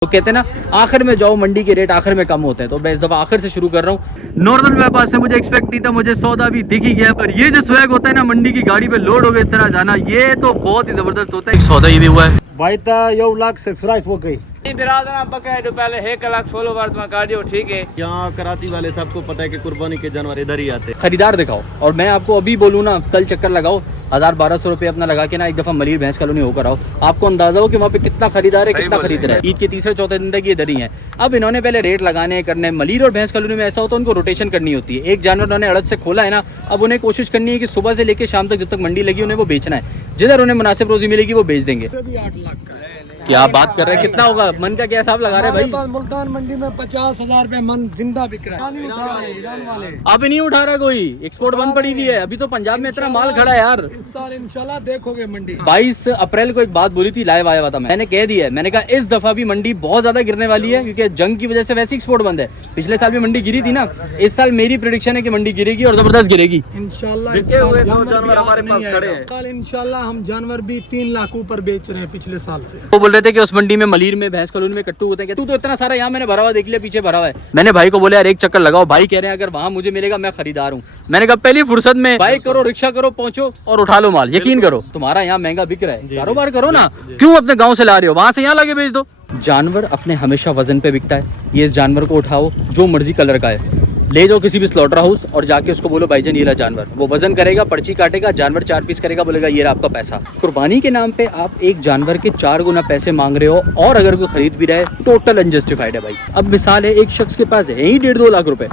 तो कहते हैं ना आखिर में जाओ, मंडी के रेट आखिर में कम होते हैं। तो मैं इस दफा आखिर से शुरू कर रहा हूँ। नॉर्दर्न वेपास से मुझे एक्सपेक्ट नहीं था, मुझे सौदा भी दिख ही गया। पर ये जो स्वैग होता है ना, मंडी की गाड़ी पे लोड हो गए इस तरह जाना, ये तो बहुत ही जबरदस्त होता है। एक सौदा ये भी हुआ है भाई ता यो लाख से फ्राइक हो गई। पहले 1 लाख फॉलोवर्स में कार्डियो ठीक है। यहाँ कराची वाले सबको पता है कि कुर्बानी के जानवर इधर ही आते हैं। खरीदार दिखाओ। और मैं आपको अभी बोलूँ ना, कल चक्कर लगाओ 1000-1200 रुपये अपना लगा के ना एक दफा मलिर भैंस कॉलोनी होकर आओ, आपको अंदाजा हो कि वहाँ पे कितना खरीदार है, कितना खरीद रहा है। ईद के तीसरे चौथे दिन तक ये इधर ही है। अब इन्होंने पहले रेट लगाने करने, मलिर और भैंस कॉलोनी में ऐसा होता है उनको रोटेशन करनी होती है। एक जानवर उन्होंने अड़द से खोला है ना, अब उन्हें कोशिश करनी है कि सुबह से लेकर शाम तक जब तक मंडी लगी उन्हें वो बेचना है। जिधर उन्हें मुनासिब रोजी मिलेगी वो बेच देंगे। 8 लाख का है। क्या बात कर रहे हैं, कितना होगा मन का क्या हिसाब लगा रहे हैं भाई? मुल्तान मंडी में 50,000 रुपए मन जिंदा बिक रहा है। ईरान वाले अब नहीं उठा रहा कोई, एक्सपोर्ट बंद पड़ी हुई है। अभी तो पंजाब में इतना माल खड़ा है यार। इस साल इंशाल्लाह देखोगे मंडी। 22 अप्रैल को एक बात बोली थी, लाइव आया हुआ था, मैंने कह दिया है, मैंने कहा इस दफा भी मंडी बहुत ज्यादा गिरने वाली है, क्योंकि जंग की वजह से वैसे एक्सपोर्ट बंद है। पिछले साल भी मंडी गिरी थी ना, इस साल मेरी प्रेडिक्शन है कि मंडी गिरेगी और जबरदस्त गिरेगी। इंशाल्लाह इंशाल्लाह हम जानवर भी 3 लाख ऊपर बेच रहे हैं पिछले साल से। वो बोल रहे थे कि उस मंडी में मलिर में भैंस कॉलोनी में कट्टू होते हैं। तू तो इतना सारा यहाँ मैंने भरा हुआ देख लिया, पीछे भरा हुआ है। मैंने भाई को बोला यार एक चक्कर लगाओ। भाई कह रहे हैं अगर वहाँ मुझे मिलेगा मैं खरीदार हूँ। मैंने कहा पहली फुर्सत में बाइक करो, रिक्शा करो, पहुंचो और उठा लो माल। यकीन करो तुम्हारा यहाँ महंगा बिक रहा है, कारोबार करो ना, क्यों अपने गाँव से ला रहे हो, वहाँ से यहाँ लाके बेच दो। जानवर अपने हमेशा वजन पे बिकता है। ये इस जानवर को उठाओ, जो मर्जी कलर का है, ले जाओ किसी भी स्लॉटर हाउस और जाके उसको बोलो भाईजान ये रहा जानवर। वो वजन करेगा, पर्ची काटेगा, जानवर 4 पीस करेगा, बोलेगा ये रहा आपका पैसा। कुर्बानी के नाम पे आप एक जानवर के 4 गुना पैसे मांग रहे हो, और अगर कोई खरीद भी रहा है टोटल अनजस्टिफाइड है भाई। अब मिसाल है, एक शख्स के पास है ही 1.5-2 लाख रुपए।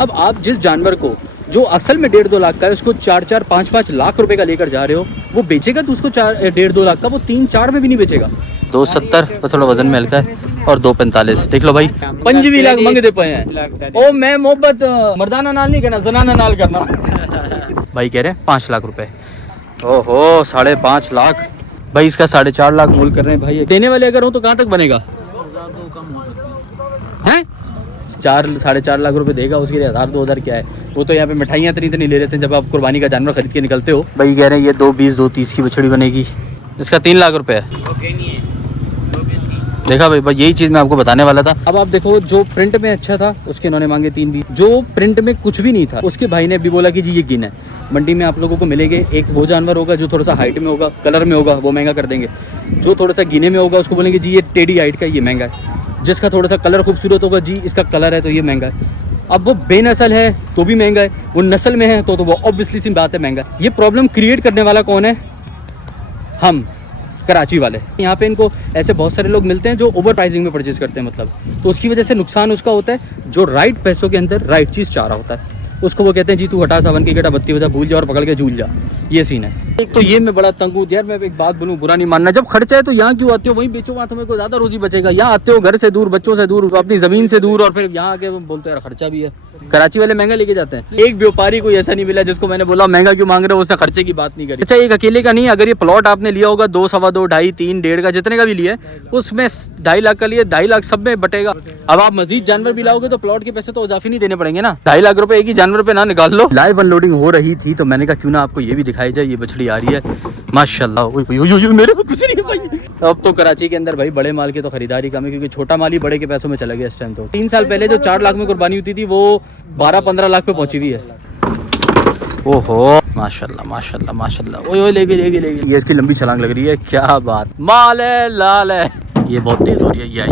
अब आप जिस जानवर को जो असल में 1.5-2 लाख का है उसको 4-4, 5-5 लाख रुपए का लेकर जा रहे हो, वो बेचेगा तो उसको 1.5-2 लाख का वो 3-4 में भी नहीं बेचेगा। 270 तो थोड़ा वजन में हल्का है, और 245 देख लो भाई, 25 लाख मंग दे पाए हैं। ओ मैं मोहब्बत मर्दाना नाल नहीं करना, जनाना नाल करना। भाई कह रहे हैं 5 लाख रुपए। ओहो 5.5 लाख भाई, इसका 4.5 लाख मोल कर रहे हैं भाई। देने वाले अगर हो तो कहाँ तक बनेगा? हैं 4-4.5 लाख रुपए देगा, उसके लिए 1000-2000 क्या है? वो तो यहाँ पे मिठाइयाँ इतनी ले लेते हैं जब आप कुर्बानी का जानवर खरीद के निकलते हो। भाई कह रहे हैं ये 220-230 की बछड़ी बनेगी, इसका 3 लाख रुपए है। देखा भाई, यही चीज मैं आपको बताने वाला था। अब आप देखो, जो प्रिंट में अच्छा था उसके इन्होंने मांगे 320, जो प्रिंट में कुछ भी नहीं था उसके भाई ने भी बोला कि जी ये गिन है। मंडी में आप लोगों को मिलेंगे, एक वो जानवर होगा जो थोड़ा सा हाइट में होगा, कलर में होगा, वो महंगा कर देंगे। जो थोड़ा सा गिने में होगा उसको बोलेंगे जी ये टेढ़ी हाइट का, ये महंगा है। जिसका थोड़ा सा कलर खूबसूरत होगा, जी इसका कलर है तो ये महंगा है। अब वो बेनसल है तो भी महंगा है, वो नस्ल में है तो वो ऑब्वियसली सी बात है महंगा है। ये प्रॉब्लम क्रिएट करने वाला कौन है? हम कराची वाले। यहाँ पे इनको ऐसे बहुत सारे लोग मिलते हैं जो ओवर प्राइसिंग में परचेज करते हैं, मतलब तो उसकी वजह से नुकसान उसका होता है जो राइट पैसों के अंदर राइट चीज़ चाह रहा होता है। उसको वो कहते हैं जी तू हटा सावन की गटा बत्ती बजा भूल जा और पकड़ के झूल जा। ये सीन है। एक तो ये मैं बड़ा तंग हूँ यार। मैं एक बात बोलूँ, बुरा नहीं मानना, जब खर्चा है तो यहाँ क्यों आते हो? वहीं बेचो, वहाँ तुम्हें को ज़्यादा रोजी बचेगा। यहाँ आते हो घर से दूर, बच्चों से दूर, अपनी ज़मीन से दूर, और फिर यहाँ आके बोलते हो यार खर्चा भी है। कराची वाले महंगा लेके जाते हैं। एक व्यापारी कोई ऐसा नहीं मिला जिसको मैंने बोला महंगा क्यों मांग रहे हो, उसने खर्चे की बात नहीं करी। अच्छा एक अकेले का नहीं, अगर ये प्लॉट आपने लिया होगा 2, 2.25, 2.5, 3, 1.5 का जितने का भी लिया है, उसमें 2.5 लाख का लिए 2.5 लाख सब में बटेगा। अब आप मजीद जानवर भी लाओगे तो प्लॉट के पैसे तो इजाफी नहीं देने पड़ेंगे ना। 2.5 लाख रुपए एक ही जानवर पे ना निकाल लो। लाइव अनलोडिंग हो रही थी तो मैंने कहा क्यों ना आपको ये भी दिखाई जाए। ये बछड़ी आ रही है माशाल्लाह। मेरे को कुछ नहीं भाई। अब तो कराची के अंदर भाई बड़े माल के तो खरीदारी कम है, क्योंकि छोटा माल ही बड़े के पैसों में चला गया इस टाइम। तो 3 साल पहले जो 4 लाख में कुर्बानी होती थी वो 12-15 लाख पे पहुंची हुई है। ओहो माशाल्लाह माशाल्लाह माशाल्लाह। ओए लेगी ये इसकी लंबी छलांग लग रही है, क्या बात। माल है लाल है, ये बहुत तेज हो रही है।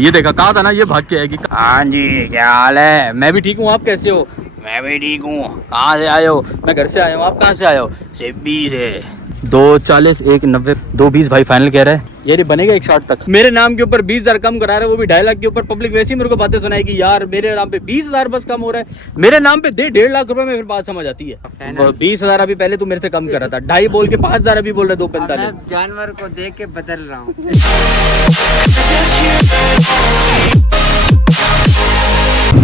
ये देखा कहा था ना ये भाग के आएगी। हाँ जी क्या हाल है? मैं भी ठीक हूँ, आप कैसे हो? मैं भी ठीक हूँ। कहाँ से आए हो? मैं घर से आया हूँ। आप कहाँ से आए हो? सिब्बी से। 240, 190, 220 भाई फाइनल कह रहा है। ये बनेगा 160 तक। मेरे नाम के ऊपर 20,000 कम करा रहे हैं, वो भी 2.5 लाख के ऊपर। पब्लिक वैसे ही मेरे को बातें सुनाएगी यार मेरे नाम पे 20,000 बस कम हो रहा है, मेरे नाम पे दे 1.5 लाख रुपए में, फिर बात समझ आती है। 20,000 अभी पहले तू मेरे से कम कर रहा था, 2.5 बोल के 5,000 अभी बोल रहे 245। जानवर को देख के बदल रहा हूँ।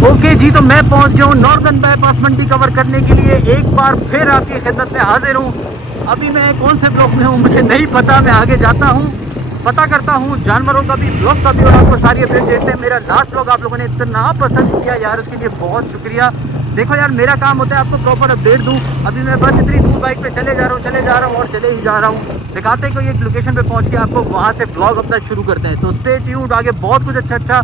ओके जी, तो मैं पहुंच गया हूँ नॉर्दर्न बाईपास मंडी कवर करने के लिए। एक बार फिर आपकी खिदमत में हाजिर हूँ। अभी मैं कौन से ब्लॉक में हूँ मुझे नहीं पता, मैं आगे जाता हूँ पता करता हूँ जानवरों का भी, ब्लॉग का भी, और आपको सारी अपडेट देते हैं। मेरा लास्ट ब्लॉग आप लोगों ने इतना पसंद किया यार, उसके लिए बहुत शुक्रिया। देखो यार मेरा काम होता है आपको प्रॉपर अपडेट दूँ। अभी मैं बस इतनी दूर बाइक पे चले जा रहा हूँ और चले ही जा रहा हूँ। दिखाते हैं कि एक लोकेशन पे पहुँच के आपको वहाँ से ब्लॉग अपना शुरू करते हैं। तो स्टे ट्यून्ड, आगे बहुत कुछ अच्छा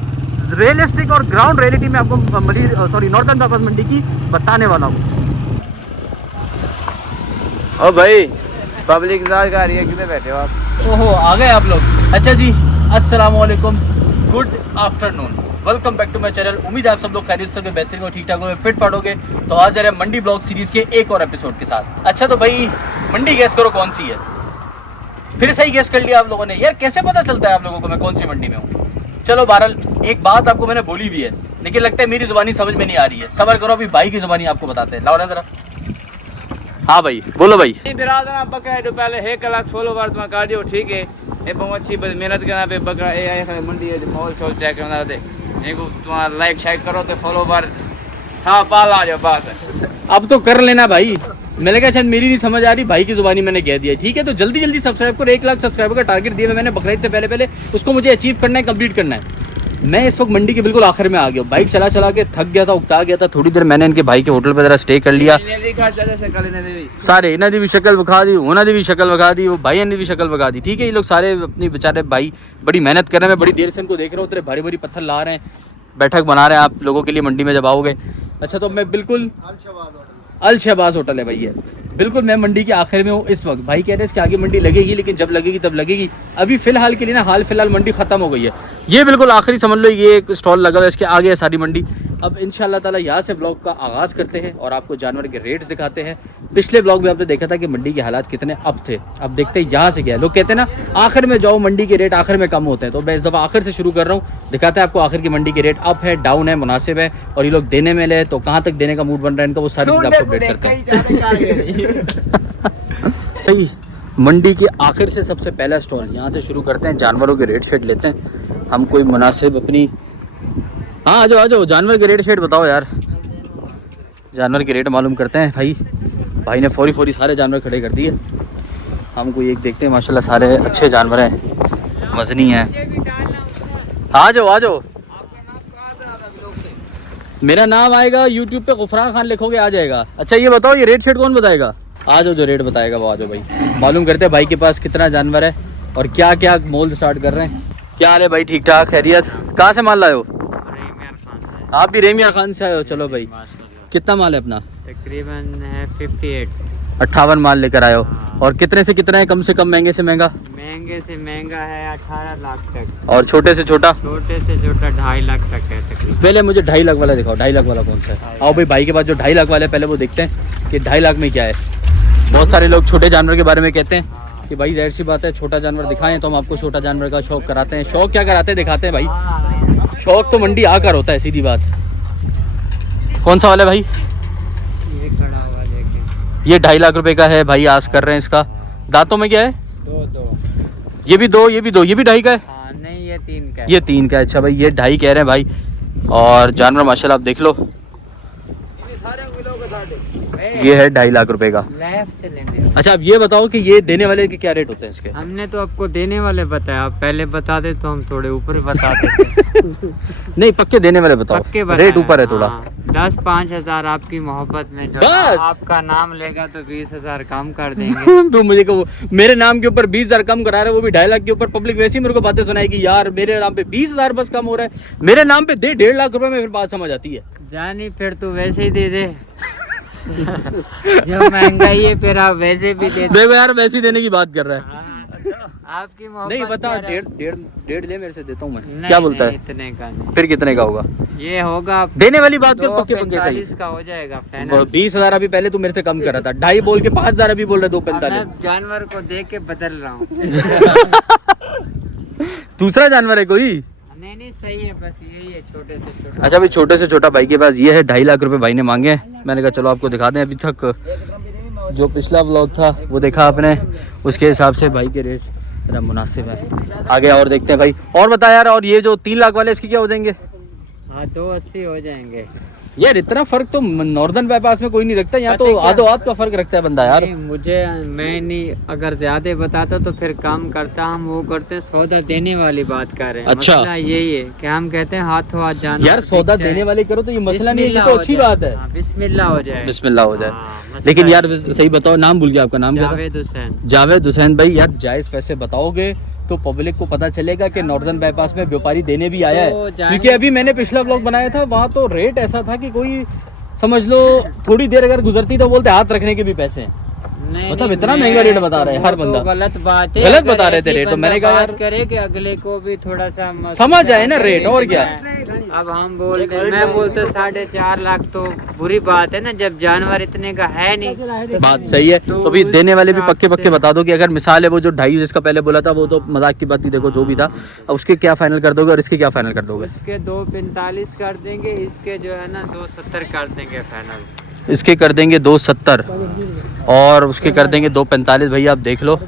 रियलिस्टिक और ग्राउंड रियलिटी में आपको नॉर्थर्न बाईपास मंडी की बताने वाला हूँ। ओ भाई पब्लिक इंतजार कर रही है, कितने बैठे हो आप? ओहो आ गए आप लोग। अच्छा जी, अस्सलाम वालेकुम, good afternoon, welcome back to my channel. उम्मीद है आप सब लोग खैरियत से होंगे, बेहतरीन हो, ठीक ठाक होंगे, फिट फाट होंगे। तो हाजिर है मंडी ब्लॉग सीरीज के एक और एपिसोड के साथ। अच्छा तो भाई मंडी गैस करो कौन सी है? फिर सही गैस कर लिया आप लोगों ने। यार कैसे पता चलता है आप लोगों को मैं कौन सी मंडी में हूँ? चलो बहरहाल एक बात आपको मैंने बोली भी है, लेकिन लगता है मेरी जुबानी समझ में नहीं आ रही है। सबर करो, अभी भाई की जुबानी आपको बताते हैं। लाओ ना जरा। हाँ भाई बोलो भाई। बिरादर बकरा है, पहले 1 लाख फॉलोवर तुम कर दियो, ठीक है। ये बहुत अच्छी मेहनत करना पे बकरा ए मंडी है, मॉल चोल चेक करना दे। देखो तुम्हारा लाइक शेयर करो तो फॉलोवर हाँ पाल आ जाओ, बात है। अब तो कर लेना भाई। मैंने कहा शायद मेरी नहीं समझ आ रही, भाई की जुबानी मैंने कह दिया। ठीक है तो जल्दी जल्दी सब्सक्राइब करो। 1 लाख सब्सक्राइबर का टारगेट दिया मैंने बकरीद से पहले उसको मुझे अचीव करना है, कंप्लीट करना है। मैं इस वक्त मंडी के बिल्कुल आखिर में आ गया। बाइक चला के थक गया था, उकता गया था। थोड़ी देर मैंने इनके भाई के होटल पर जरा स्टे कर लिया। सारे इन्होंने भी शक्ल विखा दी, उन्होंने भी शक्ल विखा दी, वो भाई ने भी शक्ल विखा दी। ठीक है ये लोग सारे अपनी बेचारे भाई बड़ी मेहनत कर रहे हैं। मैं बड़ी देर से इनको देख रहा हूँ, तेरे भारी भारी पत्थर ला रहे हैं, बैठक बना रहे हैं आप लोगों के लिए मंडी में जब आओगे। अच्छा तो मैं बिल्कुल अल शहबाज होटल है भैया, बिल्कुल मैं मंडी के आखिर में हूँ इस वक्त। भाई कह रहे हैं इसके आगे मंडी लगेगी, लेकिन जब लगेगी तब लगेगी। अभी फिलहाल के लिए ना हाल फिलहाल मंडी ख़त्म हो गई है। ये बिल्कुल आखिरी समझ लो, ये एक स्टॉल लगा हुआ है, इसके आगे है सारी मंडी। अब इंशाल्लाह ताला यहाँ से ब्लॉग का आगाज़ करते हैं और आपको जानवर के रेट्स दिखाते हैं। पिछले ब्लॉग में आपने देखा था कि मंडी के हालात कितने अप थे। अब देखते हैं यहाँ से क्या है। लोग कहते हैं ना आखिर में जाओ, मंडी के रेट आखिर में कम होते हैं। तो मैं इस दफ़ा आखिर से शुरू कर रहा हूँ। दिखाते हैं आपको आखिर की मंडी के रेट अप है, डाउन है, मुनासिब है, और ये लोग देने में ले तो कहाँ तक देने का मूड बन रहा है इनका, वो सारी चीज़ आपको अपडेट करते हैं। भाई मंडी के आखिर से सबसे पहला स्टॉल यहाँ से शुरू करते हैं। जानवरों के रेट शेट लेते हैं हम, कोई मुनासिब अपनी। हाँ आ जाओ जानवर के रेट शेट बताओ यार। जानवर के रेट मालूम करते हैं भाई। भाई ने फौरी सारे जानवर खड़े कर दिए। हम कोई एक देखते हैं, माशाल्लाह सारे अच्छे जानवर हैं, वजनी हैं। आ जाओ। मेरा नाम आएगा यूट्यूब पे, गुफरान खान लिखोगे आ जाएगा। अच्छा ये बताओ ये रेट शेट कौन बताएगा? आ जाओ, जो रेट बताएगा वो आ जाओ भाई। मालूम करते हैं भाई के पास कितना जानवर है और क्या क्या मोल स्टार्ट कर रहे हैं। क्या हाल है भाई? ठीक ठाक, खैरियत? कहाँ से माल लाए हो? आप भी रेमिया खान से आए हो? चलो भाई कितना माल है अपना? तकरीबन है 58 माल लेकर आए हो। और कितने से कितना है, कम से कम, महंगे से महंगा? महंगे से महंगा है 18 लाख तक, और छोटे से छोटा? छोटे से छोटा 2.5 लाख तक है तकरीबन। पहले मुझे 2.5 लाख वाला दिखाओ। 2.5 लाख वाला कौन सा है? आओ भाई के पास जो 2.5 लाख वाला है पहले वो देखते हैं कि 2.5 लाख में क्या है। बहुत सारे लोग छोटे जानवर के बारे में कहते हैं कि भाई जाहिर सी बात है छोटा जानवर दिखाएं तो हम आपको छोटा जानवर का शौक कराते हैं। शौक क्या कराते हैं दिखाते हैं भाई। शौक तो मंडी आकर होता है, सीधी बात। कौन सा वाला है भाई? ये खड़ा हुआ देखिए, ये 2.5 लाख रुपए का है भाई, आस कर रहे हैं इसका। दांतों में क्या है? दो ये भी 2, ये भी 2, ये भी 2.5 का है। हाँ नहीं ये 3 का है। ये 3 का है। अच्छा भाई ये 2.5 कह रहे हैं भाई। और जानवर माशाल्लाह आप देख लो, ये है 2.5 लाख रुपए का। लेफ्ट चले मेरे। अच्छा अब ये बताओ कि ये देने वाले के क्या रेट होते हैं इसके? हमने तो आपको देने वाले बताया, आप पहले बता दे तो हम थोड़े ऊपर बता देते। नहीं पक्के देने वाले बताओ, पक्के रेट ऊपर है थोड़ा। 10-5 हजार आपकी मोहब्बत में जो बस? आपका नाम लेगा तो 20,000 कम कर देंगे। तो मुझे को मेरे नाम के ऊपर 20,000 कम करा रहे हैं, वो भी 2.5 लाख के ऊपर। पब्लिक वैसे ही मेरे को बातें सुनाएगी यार मेरे नाम पे 20,000 बस कम हो रहा है, मेरे नाम पे दे 1.5 लाख रुपए में, फिर बात समझ आती है। जानी फिर तू वैसे ही दे दे। जो महंगाई है फिर आप वैसे भी दे दो। देखो यार वैसे ही देने की बात कर रहा है। आपकी मोहब्बत नहीं बता, क्या रहा? 1.5 दे, मेरे से देता हूँ मैं। नहीं, क्या बोलता नहीं, है? इतने का नहीं। फिर कितने का होगा? ये होगा देने वाली बात कर, पक्के पक्के सही। 2.45 का हो जाएगा फाइनल। 20,000 अभी पहले तू मेरे से कम कर रहा था, 2.5 बोल के 5,000 अभी बोल रहे 2.45। मैं जानवर को देख के बदल रहा हूँ। दूसरा जानवर है कोई? नहीं सही है, बस यही है छोटे से छोटा। अच्छा भाई छोटे से छोटा भाई के पास ये है। 2.5 लाख रुपए भाई ने मांगे हैं। मैंने कहा चलो आपको दिखा दें। अभी तक जो पिछला व्लॉग था वो देखा आपने, उसके हिसाब से भाई के रेट जरा मुनासिब है। आगे और देखते हैं भाई। और बता यार, और ये जो 3 लाख वाले इसके क्या हो जाएंगे? हाँ 280 हो जाएंगे। यार इतना फर्क तो नॉर्दर्न बाईपास में कोई नहीं रखता, यहाँ तो आधो आध का फर्क रखता है बंदा यार। नहीं, मैं नहीं, अगर ज्यादा बताता तो फिर काम करता, हम वो करते हैं सौदा देने वाली बात कर रहे हैं। अच्छा। मसला यही है कि हम कहते हैं हाथों हाथ जाना यार सौदा देने वाले करो तो ये मसला नहीं है, ये तो अच्छी बात है। बिस्मिल्लाह हो जाए, बिस्मिल्लाह हो जाए। मसला लेकिन है। यार सही बताओ, नाम भूल गया आपका, नाम क्या था? जावेद हुसैन। जावेद हुसैन भाई, यार जायज पैसे बताओगे तो पब्लिक को पता चलेगा कि नॉर्दर्न बाईपास में व्यापारी देने भी आया तो है। जाएंगे। क्योंकि अभी मैंने पिछला व्लॉग बनाया था, वहाँ तो रेट ऐसा था कि कोई समझ लो थोड़ी देर अगर गुजरती तो बोलते हाथ रखने के भी पैसे हैं। मतलब इतना महंगा रेट बता रहे हैं हर बंदा। गलत बात है, गलत बता रहे थे रेट, तो मैंने कहा यार करे कि अगले को भी थोड़ा सा समझ आए ना रेट, और क्या। अब हम बोलते, मैं बोलते 4.5 लाख तो बुरी बात है ना, जब जानवर इतने का है नहीं। बात सही है। तो अभी देने वाले भी पक्के पक्के बता दो कि अगर मिसाल है वो जो 2.5 जिसका पहले बोला था वो तो मजाक की बात थी, देखो जो भी था, अब उसके क्या फाइनल कर दोगे और इसके क्या फाइनल कर दोगे? इसके 2.45 कर देंगे, इसके जो है ना 2.70 कर देंगे फाइनल। इसके कर देंगे 2.70 और उसके कर देंगे 2.45। भैया आप देख लो,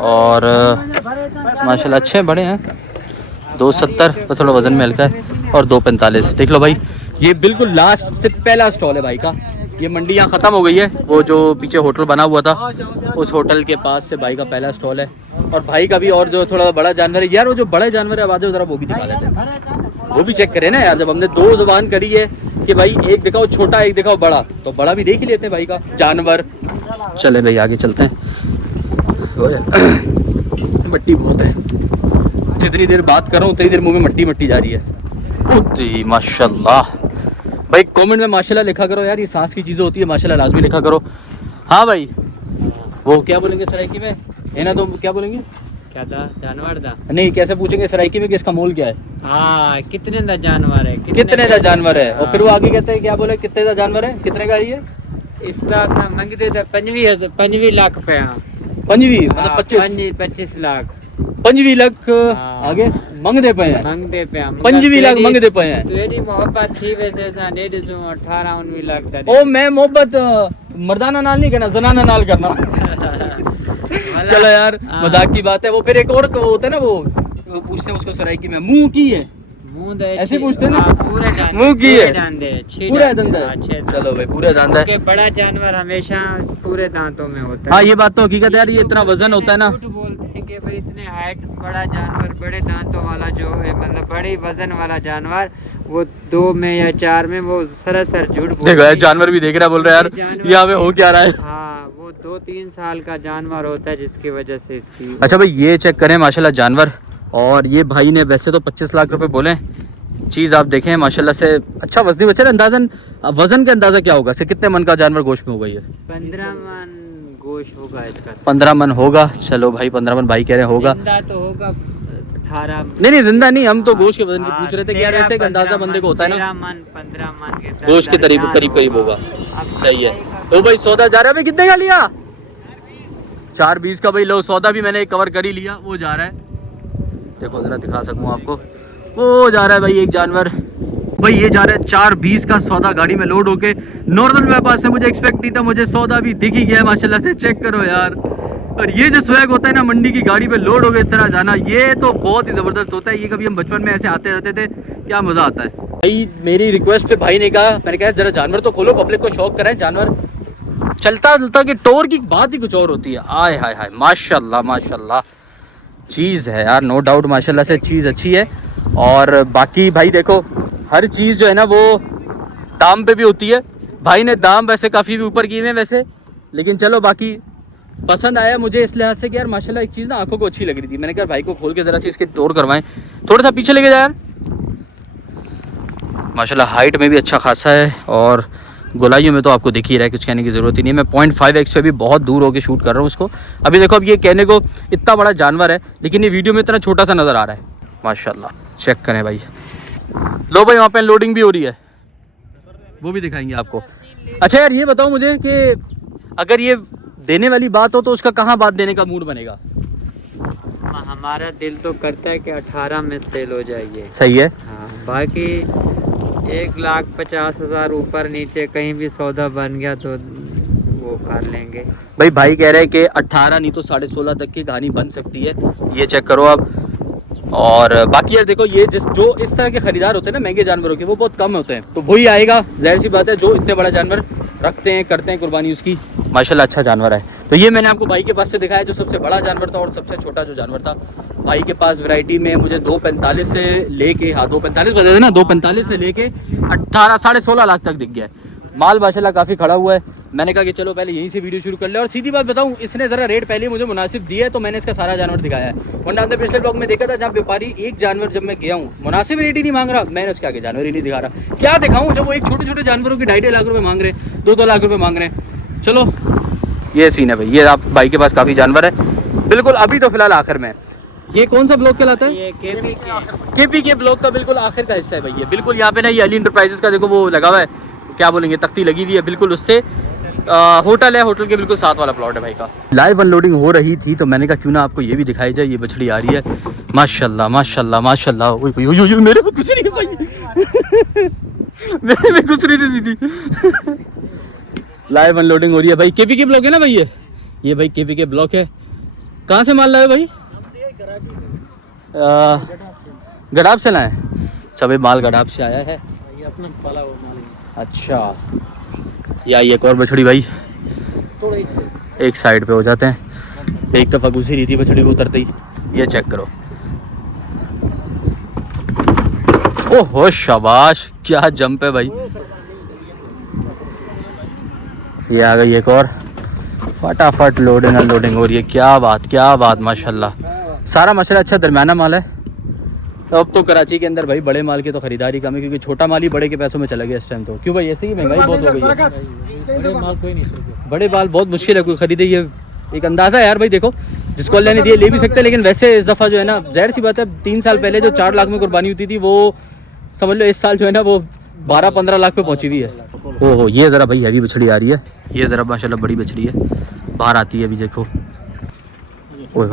और माशाल्लाह अच्छे बड़े हैं। 2.70 तो थोड़ा वजन में हल्का है, और 2.45 देख लो भाई। ये बिल्कुल लास्ट से पहला स्टॉल है भाई का। ये मंडी यहाँ ख़त्म हो गई है, वो जो पीछे होटल बना हुआ था उस होटल के पास से भाई का पहला स्टॉल है। और भाई का भी और जो थोड़ा बड़ा जानवर है यार, वो जो बड़ा जानवर है आवाज़ ज़रा वो भी दिखा देते हैं, वो भी चेक करें ना यार। जब हमने 2 ज़ुबान करी है कि भाई एक दिखाओ छोटा एक दिखाओ बड़ा, तो बड़ा भी देख ही लेते हैं भाई का जानवर। चले भाई आगे चलते हैं। मिट्टी बहुत है, जितनी देर बात कर रहा हूँ उतनी देर मुंह में मिट्टी मिट्टी जा रही है। माशाल्लाह भाई, कमेंट में माशाल्लाह लिखा करो यार, ये सांस की चीज़ें होती है, माशाल्लाह लाजमी लिखा करो। हाँ भाई, वो क्या बोलेंगे सराइकी में है ना, तो क्या बोलेंगे? क्या था जानवर था? नहीं, कैसे पूछेंगे सराइकी में कि इसका मोल क्या है? हाँ, कितने का जानवर है, कितने का जानवर है। और फिर वो आगे कहते हैं क्या बोले, कितने का जानवर है, कितने का है ये? इसका मंगते थे 25 लाख रुपया। 25 मतलब 25 लाख 25 लाख हाँ। आगे मंगते पे हैं, मंगते पे 25 लाख मंगते पे हैं। तेरी मोहब्बत थी वैसे 18-19 लाख था। ओ मैं मोहब्बत मर्दाना नाल नहीं करना, जनाना नाल करना। चलो यार मजाक की बात है। वो फिर एक और होता है ना, वो पूछते हैं उसको सराइकी में मुंह की है, मुंह ऐसे पूछते हैं ना, पूरे मुंह की है, पूरे दांत है। चलो भाई पूरे दांत है। बड़ा जानवर हमेशा पूरे दांतों में होता है। हाँ ये बात तो हकीकत है यार, ये इतना वजन होता है ना। झूठ बोलते हैं कि भाई इतने हाइट बड़ा जानवर, बड़े दांतों वाला जो है, मतलब बड़े वजन वाला जानवर, वो 2 में या 4 में, वो सरासर झूठ बोलते देखो यार हैं। जानवर भी देख रहा है, बोल रहा है यार यहाँ पे हो क्या रहा है। हाँ, वो 2-3 साल का जानवर होता है जिसकी वजह से इसकी। अच्छा भाई ये चेक करें माशाल्लाह जानवर, और ये भाई ने वैसे तो 25 लाख रुपए बोले, चीज़ आप देखें माशाल्लाह से अच्छा वजनी बच्चा। अंदाजन वजन का अंदाजा क्या होगा, से कितने मन का जानवर गोश्त में होगा ये? 15 मन गोश्त होगा इसका। 15 मन होगा। चलो भाई 15 मन भाई कह रहे हैं होगा। जिंदा तो होगा 18। नहीं जिंदा नहीं, हम तो गोश्त के वजन की पूछ रहे थे कि यार ऐसे एक अंदाजा बंदे को होता है ना, 15 मन के गोश्त के करीब होगा। सही है। तो भाई सौदा जा रहा है भाई, कितने का लिया? 4.20 का भाई। लो सौदा भी मैंने कवर कर ही लिया, वो जा रहा है, देखो जरा दिखा सकूँ आपको, वो जा रहा है भाई एक जानवर। भाई ये जा रहा है 4.20 का सौदा गाड़ी में लोड होके। नॉर्दर्न बाईपास से मुझे एक्सपेक्ट नहीं था, मुझे सौदा भी दिख ही गया माशाल्लाह से, चेक करो यार। और ये जो स्वैग होता है ना मंडी की गाड़ी पे लोड हो गए इस तरह जाना, ये तो बहुत ही ज़बरदस्त होता है। ये कभी हम बचपन में ऐसे आते जाते थे, क्या मज़ा आता है भाई। मेरी रिक्वेस्ट पे भाई ने कहा, मैंने कहा जरा जानवर तो खोलो, पब्लिक को शौक कराएं जानवर। चलता चलता कि टोर की बात ही कुछ और होती है। आय हाय हाय माशाल्लाह माशाल्लाह, चीज़ है यार, नो डाउट माशाल्लाह से चीज़ अच्छी है। और बाकी भाई देखो हर चीज़ जो है ना वो दाम पे भी होती है। भाई ने दाम वैसे काफ़ी भी ऊपर किए हैं वैसे, लेकिन चलो बाकी पसंद आया मुझे इस लिहाज से कि यार माशाल्लाह एक चीज़ ना आंखों को अच्छी लग रही थी। मैंने कहा भाई को खोल के ज़रा सी इसके टोर करवाएं, थोड़ा सा पीछे लेके जाए यार। माशाल्लाह हाइट में भी अच्छा खासा है, और गोलाइयों में तो आपको दिख ही रहा है, कुछ कहने की ज़रूरत ही नहीं है। मैं 0.5x पे भी बहुत दूर होकर शूट कर रहा हूँ उसको। अभी देखो अब ये कहने को इतना बड़ा जानवर है, लेकिन ये वीडियो में इतना छोटा सा नज़र आ रहा है। माशाल्लाह चेक करें भाई। लो भाई वहाँ पे लोडिंग भी हो रही है, वो भी दिखाएंगे आपको। अच्छा यार ये बताओ मुझे कि अगर ये देने वाली बात हो तो उसका कहाँ बात देने का मूड बनेगा? हमारा दिल तो करता है कि 18 में सेल हो जाएगी। सही है। हाँ, बाकी 1,50,000 ऊपर नीचे कहीं भी सौदा बन गया तो वो कर लेंगे। भाई कह रहे हैं कि 18 नहीं तो 16.5 तक की कहानी बन सकती है। ये चेक करो आप, और बाकी यार देखो ये जो इस तरह के खरीदार होते हैं ना महंगे जानवरों के, वो बहुत कम होते हैं, तो वही आएगा, जाहिर सी बात है, जो इतने बड़ा जानवर रखते हैं, करते हैं कुर्बानी उसकी। माशाल्लाह अच्छा जानवर है। तो ये मैंने आपको भाई के पास से दिखाया जो सबसे बड़ा जानवर था और सबसे छोटा जो जानवर था। भाई के पास वैरायटी में मुझे 245 से लेके, हाँ 245 बता देना, 245 से लेके 18 साढ़े 16 लाख तक दिख गया है माल। माशाल्लाह काफ़ी खड़ा हुआ है। मैंने कहा कि चलो पहले यहीं से वीडियो शुरू कर ले। और सीधी बात बताऊं, इसने ज़रा रेट पहले मुझे मुनासिब दिया है तो मैंने इसका सारा जानवर दिखाया है। वरना आपने पिछले ब्लॉग में देखा था जहाँ व्यापारी एक जानवर जब मैं गया हूँ मुनासिब रेट ही नहीं मांग रहा, मैंने उसके आगे जानवर ही नहीं दिखा रहा। क्या दिखाऊँ जब वो एक छोटे छोटे जानवरों के 2.5 लाख रुपये मांग रहे हैं, 2-2 लाख रुपये मांग रहे हैं। चलो ये सीन है भाई। ये आप भाई के पास काफ़ी जानवर है बिल्कुल। अभी तो फिलहाल आखिर में ये कौन सा ब्लॉक कहलाता है? ये केपी के ब्लॉक का बिल्कुल आखिर का हिस्सा है भाई। ये बिल्कुल यहाँ पे ना ये अली इंटरप्राइजेस का देखो वो लगा हुआ है, क्या बोलेंगे, तख्ती लगी हुई है बिल्कुल उससे। होटल है, होटल के बिल्कुल साथ वाला प्लॉट है भाई का। लाइव अनलोडिंग हो रही थी तो मैंने कहा क्यों ना आपको ये भी दिखाई जाए। ये बछड़ी आ रही है माशाल्लाह माशाल्लाह माशाल्लाह। मेरे को कुछ नहीं है भाई मेरे में कुछ नहीं थी दीदी लाइव अनलोडिंग हो रही है भाई। केपी के ब्लॉक है ना भाई? ये भाई केपी के ब्लॉक है। कहाँ से माल लाए भाई? गडाब से लाए? सभी माल गडाब से आया है। अच्छा, या ये एक और बछड़ी भाई, एक साइड पे हो जाते हैं। एक दफ़ा घुसी रही थी बछड़ी को उतरते ही। ये चेक करो, ओहो शाबाश, क्या जंप है भाई। ये आ गई एक और, फटाफट लोडिंग अनलोडिंग हो रही है। क्या बात माशाल्लाह। सारा माशाल्लाह अच्छा दरमियाना माल है। अब तो कराची के अंदर भाई बड़े माल की तो खरीदारी कम है क्योंकि छोटा माल ही बड़े के पैसों में चला गया इस टाइम। तो क्यों भाई ऐसे ही महंगाई बहुत हो गई है। बड़े माल बहुत मुश्किल है कोई खरीदे। ये एक अंदाज़ा है यार भाई। देखो जिसको अल्लाह ने दिए ले भी सकते, लेकिन वैसे इस दफ़ा जो है ना, जाहिर सी बात है 3 साल पहले जो 4 लाख में कुर्बानी होती थी वो समझ लो इस साल जो है ना वो 12-15 लाख पे पहुंची हुई है। ओहो, ये ज़रा भाई हैवी बछड़ी आ रही है। ये ज़रा माशाल्लाह बड़ी बछड़ी है, बाहर आती है अभी। देखो ओए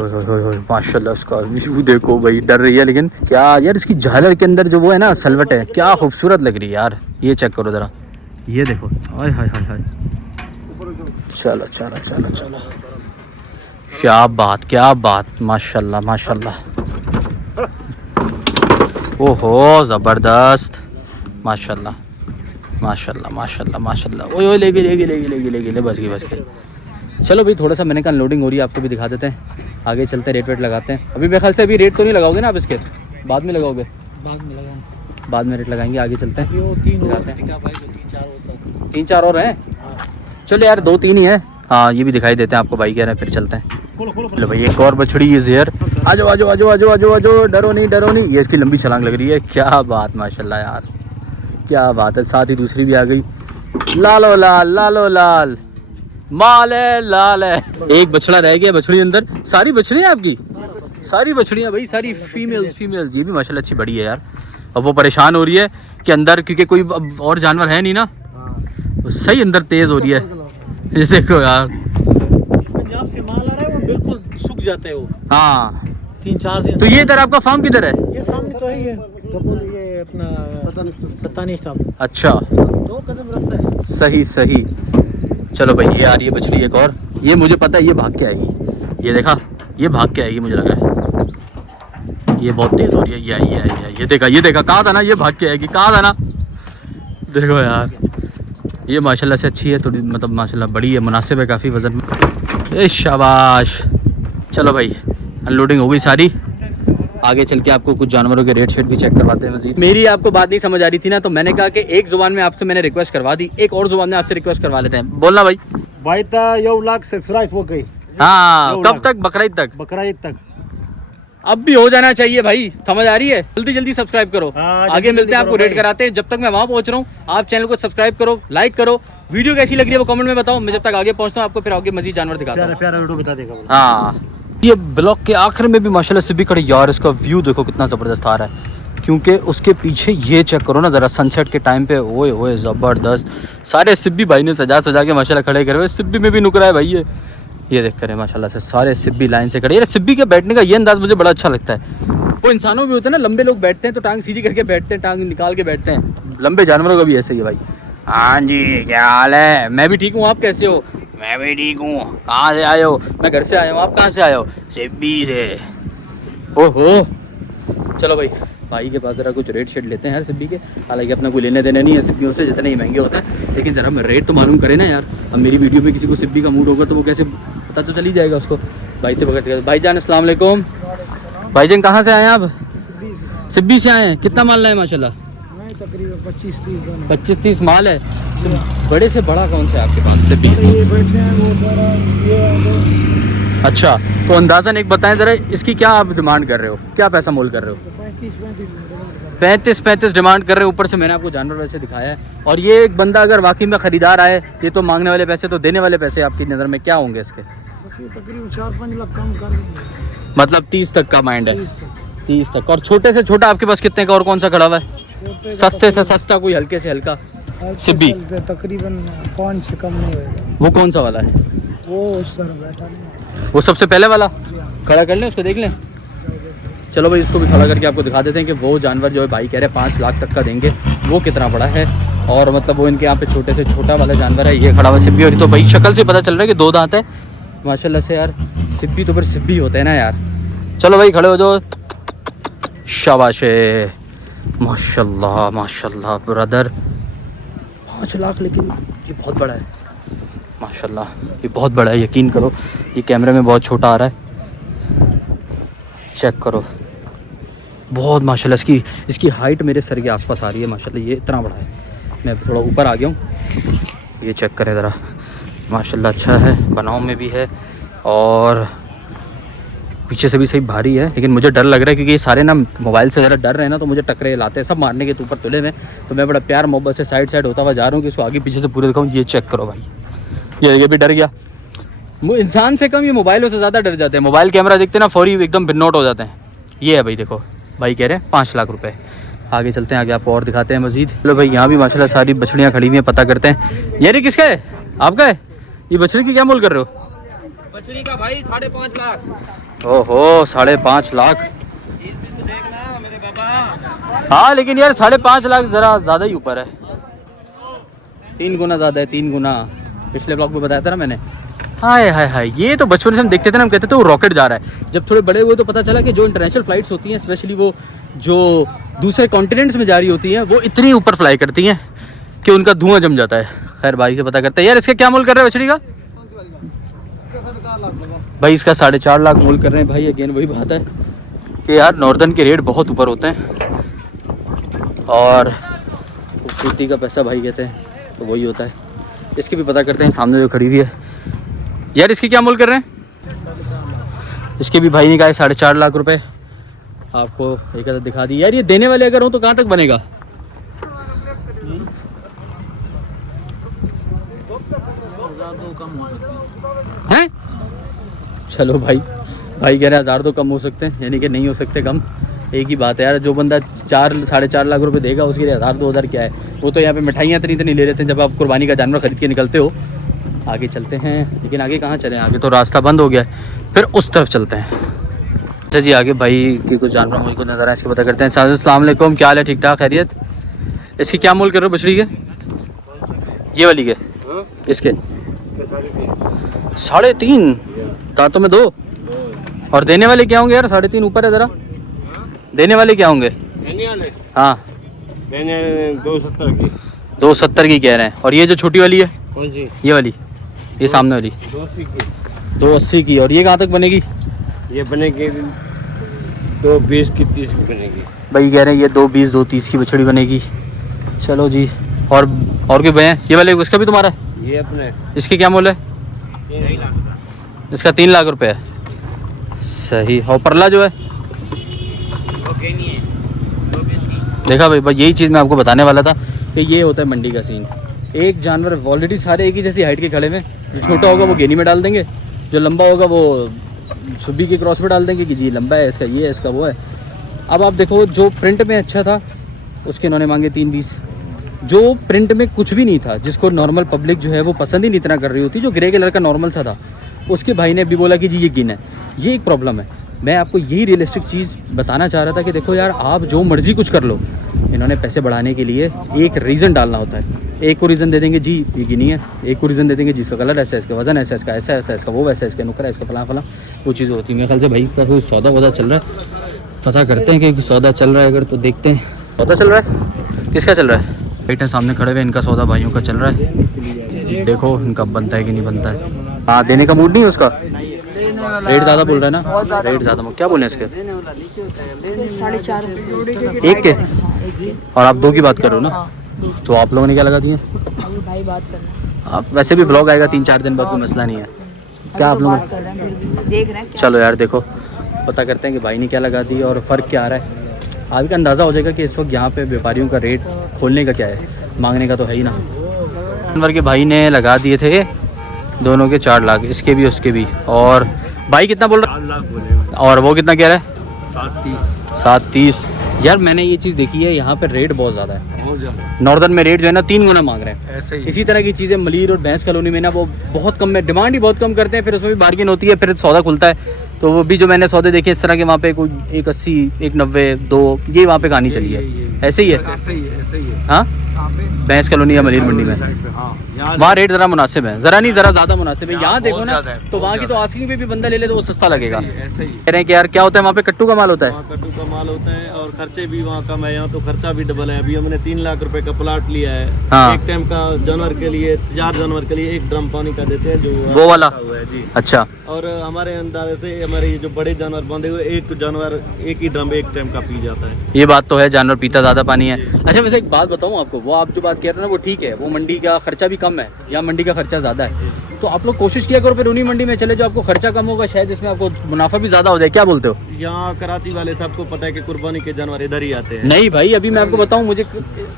माशाल्लाह उसका व्यू देखो भाई। डर रही है लेकिन क्या यार, इसकी झालर के अंदर जो वो है ना सलवट है, क्या खूबसूरत लग रही है यार। ये चेक करो ज़रा, ये देखो। हाय हाय हाय हाय, चलो चलो चलो चलो, क्या बात माशाल्लाह माशाल्लाह। ओहो ज़बरदस्त, माशाल्लाह माशाल्लाह माशाल्लाह माशाल्लाह। ओए ले गई, बच गई। चलो भाई थोड़ा सा मैंने कहा अनलोडिंग हो रही है, आपको भी दिखा देते हैं। आगे चलते हैं, रेट वेट लगाते हैं। अभी मेरे ख्याल से अभी रेट तो नहीं लगाओगे ना आप इसके? बाद में लगाओगे? बाद में रेट लगाएंगे। आगे चलते हैं, दिखाते हैं। 3-4 और हैं? चलो यार 2-3 ही है। हाँ ये भी दिखाई देते हैं आपको, भाई कह रहे हैं। फिर चलते हैं। चलो भाई एक और बछड़ी, ये ज़ेर। आजो, डरो नहीं। ये इसकी लंबी छलांग लग रही है। क्या बात माशाल्लाह यार, क्या बात है। साथ ही दूसरी भी आ गई। लालो लाल माल है, लाल है। एक बछड़ा रह गया बछड़ी अंदर। सारी बछड़ियाँ आपकी? सारी बछड़ियाँ भाई, सारी फीमेल्स। ये भी माशाल्लाह अच्छी बड़ी है यार। अब वो परेशान हो रही है कि अंदर, क्योंकि कोई और जानवर है नहीं ना, तो सही अंदर तेज हो रही है। ये देखो यार, पंजाब से माल आ रहा है वो बिल्कुल सूख जाते हैं वो। हाँ 3-4 दिन। तो ये इधर आपका फार्म किधर है? ये सामने तो है, ये अपना सतानी स्टॉप। अच्छा 2 कदम रास्ता है। सही। चलो भाई ये आ रही है बछड़ी एक और। ये मुझे पता है ये भाग के आएगी। ये देखा, ये भाग के आएगी मुझे लग रहा है। ये बहुत तेज हो रही है। ये आई। ये देखा कहा था ना, ये भाग के आएगी, कहा था ना। देखो यार ये माशाल्लाह से अच्छी है थोड़ी, मतलब माशाल्लाह बड़ी है, मुनासिब है काफ़ी वज़न में। ए शाबाश। चलो भाई अनलोडिंग हो गई सारी। आगे चल के आपको कुछ जानवरों के रेट शेट भी चेक करवाते हैं मज़ीद। मेरी आपको बात नहीं समझ आ रही थी ना, तो मैंने कहा कि एक ज़ुबान में आपसे मैंने रिक्वेस्ट करवा दी, एक और ज़ुबान में आपसे रिक्वेस्ट करवा लेते हैं। बोलना भाई। भाई ता 1 लाख सब्सक्राइब हो गई। हाँ कब तक? बकरीद तक। अब भी हो जाना चाहिए भाई, समझ आ रही है? जल्दी सब्सक्राइब करो। आगे मिलते हैं, आपको रेट कराते हैं। जब तक मैं वहाँ पहुँच रहा हूँ आप चैनल को सब्सक्राइब करो, लाइक करो। वीडियो कैसी लग रही है वो कमेंट में बताओ। मैं जब तक आगे पहुँचता हूँ आपको फिर आगे मज़ीद जानवर दिखाता हूँ। प्यारा वीडियो बता देगा। हाँ ये ब्लॉक के आखिर में भी माशाल्लाह से भी खड़े यार। इसका व्यू देखो कितना ज़बरदस्त आ रहा है, क्योंकि उसके पीछे ये चेक करो ना ज़रा, सनसेट के टाइम पे। ओए ज़बरदस्त। सारे सिब्बी भाई ने सजा के माशाल्लाह खड़े करे हुए। सिब्बी में भी नुकरा है भाई। ये देख कर माशाल्लाह से सारे सिब्बी लाइन से खड़े। यार सिब्बी के बैठने का ये अंदाज़ मुझे बड़ा अच्छा लगता है। वो इंसानों भी होते हैं ना, लंबे लोग बैठते हैं तो टांग सीधी करके बैठते हैं, टांग निकाल के बैठते हैं। लंबे जानवरों का भी ऐसे ही है भाई। हाँ जी क्या हाल है? मैं भी ठीक हूँ, आप कैसे हो? मैं भी ठीक हूँ। कहाँ से आए हो? मैं घर से आया हूँ। आप कहाँ से आए हो? सिब्बी से। ओहो चलो भाई, भाई के पास ज़रा कुछ रेट शेट लेते हैं यार सिब्बी के। हालांकि अपना कोई लेने देने नहीं है सिब्बियों से, जितने ही महंगे होते हैं, लेकिन ज़रा रेट तो मालूम करें ना यार। अब मेरी वीडियो में किसी को सिब्बी का मूड होगा तो वो कैसे पता तो चल ही जाएगा उसको। भाई से पकड़ के, भाईजान अस्सलाम वालेकुम। भाईजान कहाँ से आए हैं आप? सिब्बी से आए हैं। कितना माल है माशाल्लाह? तकरीबन 25-30 25-30 माल है। तो बड़े से बड़ा कौन सा है आपके पास सिब्बी? ये बैठे हैं वो सारा ये अच्छा, तो अंदाज़न एक बताएं ज़रा, इसकी क्या आप डिमांड कर रहे हो, क्या पैसा मोल कर रहे हो? 35 डिमांड कर रहे हो। ऊपर से मैंने आपको जानवर वैसे दिखाया है। और ये एक बंदा अगर वाकई में ख़रीदार आए, ये तो मांगने वाले पैसे, तो देने वाले पैसे आपकी नज़र में क्या होंगे इसके? तकरीबन 4-5 लाख कम कर देंगे। मतलब 30 तक का माइंड है? 30 तक। और छोटे से छोटा आपके पास कितने का और कौन सा खड़ा हुआ है? सस्ते से सस्ता कोई हल्के से हल्का सिब्बी तकरीबन 5 से कम नहीं होगा। वो कौन सा वाला है? वो उस तरह बैठा नहीं, वो सबसे पहले वाला खड़ा कर लें, उसको देख लें। चलो भाई, इसको भी खड़ा करके आपको दिखा देते हैं कि वो जानवर जो है भाई कह रहे हैं 5 लाख तक का देंगे, वो कितना बड़ा है। और मतलब वो इनके यहाँ पे छोटे से छोटा वाला जानवर है, ये खड़ा हुआ सिब्बी। और तो भाई शक्ल से पता चल रहा है कि 2 दांत है माशाल्लाह से यार। सिब्बी तो फिर सिब्बी होते हैं ना यार। चलो भाई खड़े हो जाओ, शाबाश है, माशाल्लाह माशाल्लाह ब्रदर। 5 लाख, लेकिन ये बहुत बड़ा है माशाल्लाह, ये बहुत बड़ा है, यकीन करो। ये कैमरे में बहुत छोटा आ रहा है, चेक करो, बहुत माशाल्लाह। इसकी हाइट मेरे सर के आसपास आ रही है माशाल्लाह, ये इतना बड़ा है। मैं थोड़ा ऊपर आ गया हूँ, ये चेक करें ज़रा, माशाल्लाह अच्छा है, बनाव में भी है और पीछे से भी सही भारी है। लेकिन मुझे डर लग रहा है क्योंकि ये सारे ना मोबाइल से ज़रा डर रहे हैं ना, तो मुझे टकरे लाते हैं सब मारने के ऊपर तुले में। तो मैं बड़ा प्यार मोहब्बत से साइड होता हुआ जा रहा हूँ कि इसको आगे पीछे से पूरे दिखाऊँ। ये चेक करो भाई, ये भी डर गया। इंसान से कम ये मोबाइलों से ज़्यादा डर जाते हैं। मोबाइल कैमरा देखते ना फौरी एकदम भिन्नोट हो जाते हैं। ये है भाई, देखो भाई कह रहे हैं 5 लाख रुपए। आगे चलते हैं, आगे आपको और दिखाते हैं मजीद। चलो भाई, यहाँ भी माशाल्लाह सारी बछड़ियाँ खड़ी हुई हैं, पता करते हैं। यार ये किसका है? आपका है? ये बछड़ी की क्या मोल कर रहे हो? बछड़ी का भाई 5.5 लाख। ओहो, 5.5 लाख। देखना मेरे बाबा। हाँ लेकिन यार 5.5 लाख ज़रा ज़्यादा ही ऊपर है, 3 गुना ज़्यादा है, 3 गुना। पिछले ब्लॉग में बताया था ना मैंने। हाय हाय हाय, ये तो बचपन से हम देखते थे ना, हम कहते थे वो रॉकेट जा रहा है। जब थोड़े बड़े हुए तो पता चला कि जो इंटरनेशनल फ़्लाइट्स होती हैं, स्पेशली वो जो दूसरे कॉन्टिनेंट्स में जा रही होती हैं, वो इतनी ऊपर फ्लाई करती हैं कि उनका धुआं जम जाता है। खैर भाई से पता करते हैं। यार इसका क्या मोल कर रहे हैं बछड़ी का? भाई इसका 4.5 लाख मोल कर रहे हैं भाई। अगेन वही बात है कि यार नॉर्दर्न के रेट बहुत ऊपर होते हैं और खूबसूरती का पैसा भाई कहते हैं तो वही होता है। इसके भी पता करते हैं, सामने जो खड़ी हुई है। यार इसकी क्या मोल कर रहे हैं? इसके भी भाई ने कहा 4.5 लाख रुपए। आपको एक अदद दिखा दी। यार ये देने वाले अगर हो तो कहाँ तक बनेगा? हैं? चलो भाई, भाई कह रहे 1000 तो कम हो सकते हैं, यानी कि नहीं हो सकते कम। एक ही बात है यार, जो बंदा 4-4.5 लाख रुपए देगा उसके लिए 1000-2000 क्या है। वो तो यहाँ पे मिठाइयाँ इतनी ले लेते हैं जब आप कुर्बानी का जानवर खरीद के निकलते हो। आगे चलते हैं, लेकिन आगे कहाँ चलें? आगे तो रास्ता बंद हो गया है, फिर उस तरफ चलते हैं। अच्छा जी, आगे भाई की कुछ जानवर मुझको नज़र आए, इसके पता करते हैं। अस्सलाम वालेकुम, क्या हाल है? ठीक ठाक, खैरियत? इसकी क्या मोल कर रहे हो बछड़ी के? ये वाली के? इसके 3.5 दांतों में 2। और देने वाले क्या होंगे यार? 3.5 ऊपर है ज़रा। देने वाले क्या होंगे? हाँ, 270 की। 270 की कह रहे हैं। और ये जो छोटी वाली है? कौन सी? ये वाली, ये सामने वाली 280 की। और ये कहाँ तक बनेगी? ये बनेगी 220 की, 30 की बनेगी भाई कह रहे हैं ये 220 230 की बछड़ी बनेगी। चलो जी, और कोई भैया? ये वाले इसका भी तुम्हारा है? ये अपने। इसके क्या मोल है? 3 लाख। इसका 3 लाख रुपए है। सही। और परला जो है? देखा भाई, यही चीज़ मैं आपको बताने वाला था कि ये होता है मंडी का सीन। एक जानवर ऑलरेडी सारे एक ही जैसी हाइट के खड़े में, जो छोटा होगा वो गेनी में डाल देंगे, जो लंबा होगा वो सुबी के क्रॉस में डाल देंगे कि जी लंबा है इसका, ये है इसका, वो है। अब आप देखो, जो प्रिंट में अच्छा था उसके इन्होंने मांगे 320। जो प्रिंट में कुछ भी नहीं था, जिसको नॉर्मल पब्लिक जो है वो पसंद ही नहीं इतना कर रही होती, जो ग्रे कलर का नॉर्मल सा था, उसके भाई ने भी बोला कि जी ये गिन है। ये एक प्रॉब्लम है। मैं आपको यही रियलिस्टिक चीज़ बताना चाह रहा था कि देखो यार, आप जो मर्ज़ी कुछ कर लो, इन्होंने पैसे बढ़ाने के लिए एक रीज़न डालना होता है। एक को रीज़न दे देंगे जी ये गिनी है, एक को रीज़न दे देंगे जिसका कलर ऐसा है, इसका वजन ऐसा है, इसका ऐसा ऐसा, इसका वो वैसा है, इसका नुकरा है, इसका फलां फलां, वो चीज़ें होती है। मेरे ख्याल से भाई का कोई सौदा वौदा चल रहा है, पता करते हैं कि सौदा चल रहा है अगर तो देखते हैं। सौदा चल रहा है, किसका चल रहा है? बेटे सामने खड़े हुए, इनका सौदा भाइयों का चल रहा है। देखो इनका बनता है कि नहीं बनता है। हाँ देने का मूड नहीं है उसका। रेट ज़्यादा बोल रहा है ना, रेट ज़्यादा। क्या बोले इसके? 4.5 एक के, और आप 2 की बात कर रहे हो ना, तो आप लोगों ने क्या लगा दिए? भाई बात करना, आप वैसे भी ब्लॉग आएगा 3-4 दिन बाद, कोई मसला नहीं है। क्या आप लोग देख रहे हैं चलो यार देखो पता करते हैं कि भाई ने क्या लगा दी और फ़र्क क्या आ रहा है। आपका अंदाज़ा हो जाएगा कि इस वक्त यहाँ पे व्यापारियों का रेट खोलने का क्या है, मांगने का तो है ही ना। जानवर के भाई ने लगा दिए थे दोनों के 4 लाख, इसके भी उसके भी। और भाई कितना बोल रहा है? 4 लाख बोले, और वो कितना कह रहा है? 7.30। 7.30। यार मैंने ये चीज़ देखी है, यहाँ पे रेट बहुत ज़्यादा है। बहुत ज़्यादा नॉर्दर्न में रेट जो है ना 3 गुना मांग रहे हैं। ऐसे ही। इसी तरह की चीज़ें मलीर और भैंस कॉलोनी में ना वो बहुत कम है, डिमांड ही बहुत कम करते हैं, फिर उसमें भी बार्गेन होती है, फिर सौदा खुलता है। तो वो भी जो मैंने सौदे देखे इस तरह के वहाँ पे कोई 1.80, 1.90, 2 ये वहाँ पे कहानी चली है। ऐसे ही है ऐसे ही है, ऐसे ही है। हाँ, भैंस कॉलोनी या मलीर मंडी में हाँ, वहाँ रेट ज़रा मुनासिब है, ज़रा नहीं ज़रा ज़्यादा मुनासिब है। यहाँ यहाँ देखो बहुत ना ज़्यादा है, तो वहाँ की तो आस्किंग पे भी बंदा ले ले तो वो सस्ता लगेगा। ऐसे ही। कह रहे हैं कि यार क्या होता है वहाँ पे, कट्टू का माल होता है। वहाँ कट्टू का माल होता है और खर्चे भी वहाँ कम है, यहाँ तो खर्चा भी डबल है। अभी हमने 3 लाख रुपए का प्लाट लिया है। हाँ। एक टाइम का जानवर के लिए 4 जानवर के लिए 1 ड्रम पानी का देते हैं, जो वो वाला? हुआ है जी। अच्छा, और हमारे अंदाजे से हमारे ये जो बड़े जानवर बांधे हुए, एक जानवर एक ही ड्रम एक टाइम का पी जाता है। ये बात तो है, जानवर पीता ज़्यादा पानी है। अच्छा वैसे एक बात बताऊँ आपको, वो आप जो बात कह रहे हो ना वो ठीक है, वो मंडी का खर्चा भी कम है, यहाँ मंडी का खर्चा ज़्यादा है। तो आप लोग कोशिश किया करो फिर उन्हीं मंडी में चले जो आपको खर्चा कम होगा, शायद इसमें आपको मुनाफा भी ज़्यादा हो जाए। क्या बोलते हो? यहाँ कराची वाले सबको पता है कि कुर्बानी के जानवर इधर ही आते हैं। नहीं भाई, अभी मैं आपको बताऊं, मुझे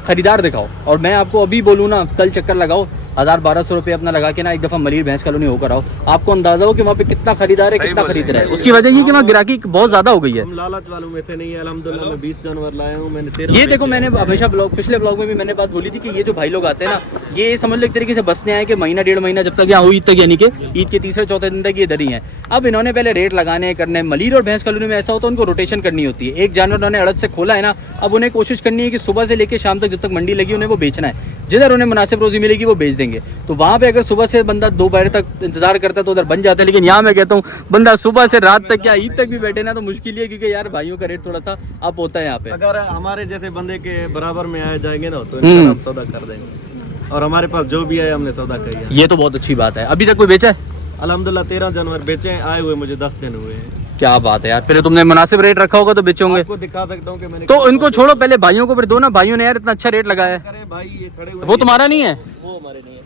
खरीदार दिखाओ और मैं आपको अभी बोलूँ ना, कल चक्कर लगाओ 1000-1200 रुपये अपना लगा के ना एक दफ़ा मलीर भैंस कॉलोनी होकर आओ, आपको अंदाजा हो कि वहाँ पे कितना खरीदार है, कितना खरीद रहा है। उसकी वजह ये कि वहाँ ग्राहकी बहुत ज़्यादा हो गई है। हम लालच वालों में से नहीं है, अल्हम्दुलिल्लाह मैं 20 जानवर लाया हूँ। मैंने 13 ये देखो, मैंने हमेशा पिछले ब्लॉग में भी मैंने बात बोली थी कि ये जो भाई लोग आते हैं ना, ये समझ लो एक तरीके से बसने आए कि महीना 1.5 महीना जब तक यहाँ हुई ईद तक, यानी कि ईद के 3-4 दिन तक ये इधर ही है। अब इन्होंने पहले रेट लगाने करने, मलीर और भैंस कॉलोनी में ऐसा होता है उनको रोटेशन करनी होती है। एक जानवर उन्होंने अड़द से खोला है ना, अब उन्हें कोशिश करनी है कि सुबह से लेकर शाम तक जब तक मंडी लगी उन्हें वो बेचना है। जिधर उन्हें मुनासिब रोजी मिलेगी वो बेच देंगे। तो वहाँ पे अगर सुबह से बंदा 2 बजे तक इंतजार करता है तो उधर बन जाता है। लेकिन यहाँ मैं कहता हूँ बंदा सुबह से रात तक क्या ईद तक भी बैठे ना तो मुश्किल ही है, क्योंकि यार भाइयों का रेट थोड़ा सा अप होता है यहाँ पे। अगर हमारे जैसे बंदे के बराबर में आए जाएंगे ना तो इंशाल्लाह हम सौदा कर देंगे। और हमारे पास जो भी है हमने सौदा कर दिया। ये तो बहुत अच्छी बात है। अभी तक कोई बेचा है? अल्हम्दुलिल्लाह 13 जानवर बेचे हैं, आए हुए मुझे 10 दिन हुए हैं। क्या बात है यार, फिर तुमने मुनासिब रेट रखा होगा तो बेचे होंगे। आपको दिखा सकता हूँ कि मैंने तो इनको छोड़ो, पहले भाइयों को फिर दो ना। भाइयों ने यार इतना अच्छा रेट लगाया है। करे भाई, ये खड़े हुए वो तुम्हारा नहीं है? वो हमारे नहीं है,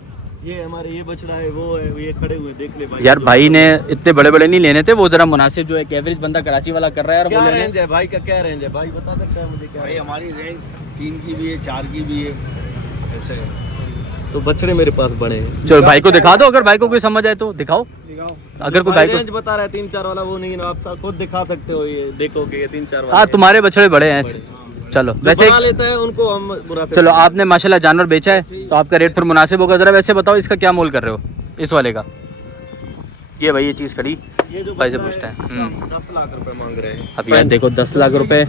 ये हमारे ये बछड़ा है, वो है, ये खड़े हुए देख ले भाई। यार भाई ने इतने बड़े बड़े नहीं लेने थे, वो जरा मुनासिब जो एक एवरेज बंदा कराची वाला कर रहा है यार, क्या वो लेने। रेंज है भाई का, क्या रेंज है भाई बता सकता है मुझे? क्या भाई हमारी रेंज 3 की भी है, 4 की भी है, ऐसे है। तो बछड़े मेरे पास बड़े हैं। चलो भाई को दिखा दो, अगर भाई को कोई समझ आए तो दिखाओ। अगर कोई भाई को रेंज बता रहा है 3-4 वाला, वो नहीं, आप खुद दिखा सकते हो, ये देखोगे ये 3-4 वाला। हाँ, तुम्हारे बछड़े बड़े हैं। चलो वैसे बना लेता है उनको हम बुरा से। चलो आपने माशाल्लाह जानवर बेचा है तो आपका रेट फिर मुनासिब होगा। जरा वैसे बताओ इसका क्या मोल कर रहे हो इस वाले का? ये भाई ये चीज़ खड़ी ये जो भाई से बछड़ा पूछता है। 10 लाख रुपए मांग रहे हैं। अब यार देखो 10 लाख रुपए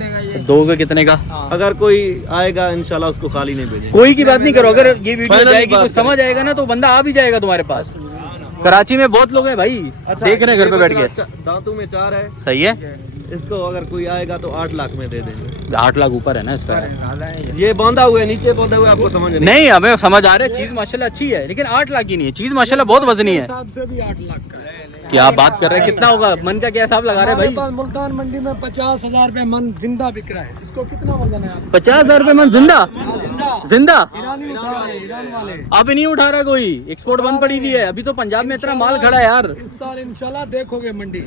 दोगे कितने का? अगर कोई आएगा इंशाल्लाह उसको खाली नहीं भेजेंगे। कोई की बात नहीं करो, अगर ये वीडियो Finally जाएगी बात कुछ समझ आएगा ना तो बंदा आ भी जाएगा तुम्हारे पास। कराची में बहुत लोग हैं भाई, देख रहे हैं घर पे बैठ के। दांतों में 4 है, सही है। इसको अगर कोई आएगा तो 8 लाख में दे देंगे। 8 लाख ऊपर है ना इसका। ये बांधा हुआ है, नीचे बांधा हुआ है, आपको समझ नहीं? नहीं, हमें समझ आ रहा है, चीज माशाल्लाह अच्छी है, लेकिन 8 लाख की नहीं है चीज, माशाल्लाह बहुत वजनी है। हिसाब से भी 8 लाख का है। क्या बात कर रहे हैं, कितना होगा मन का, क्या हिसाब लगा रहे हैं हमारे भाई? पास मुल्तान मंडी में 50,000 रुपए मन जिंदा बिक रहा है। इसको कितना वजन है? 50,000 रुपए मन जिंदा? जिंदा जिंदा ईरानी उठा रहे हैं, ईरान वाले। अब नहीं उठा रहा कोई, एक्सपोर्ट बंद पड़ी हुई है। अभी तो पंजाब में इतना माल खड़ा है यार। इस साल इंशाल्लाह देखोगे मंडी।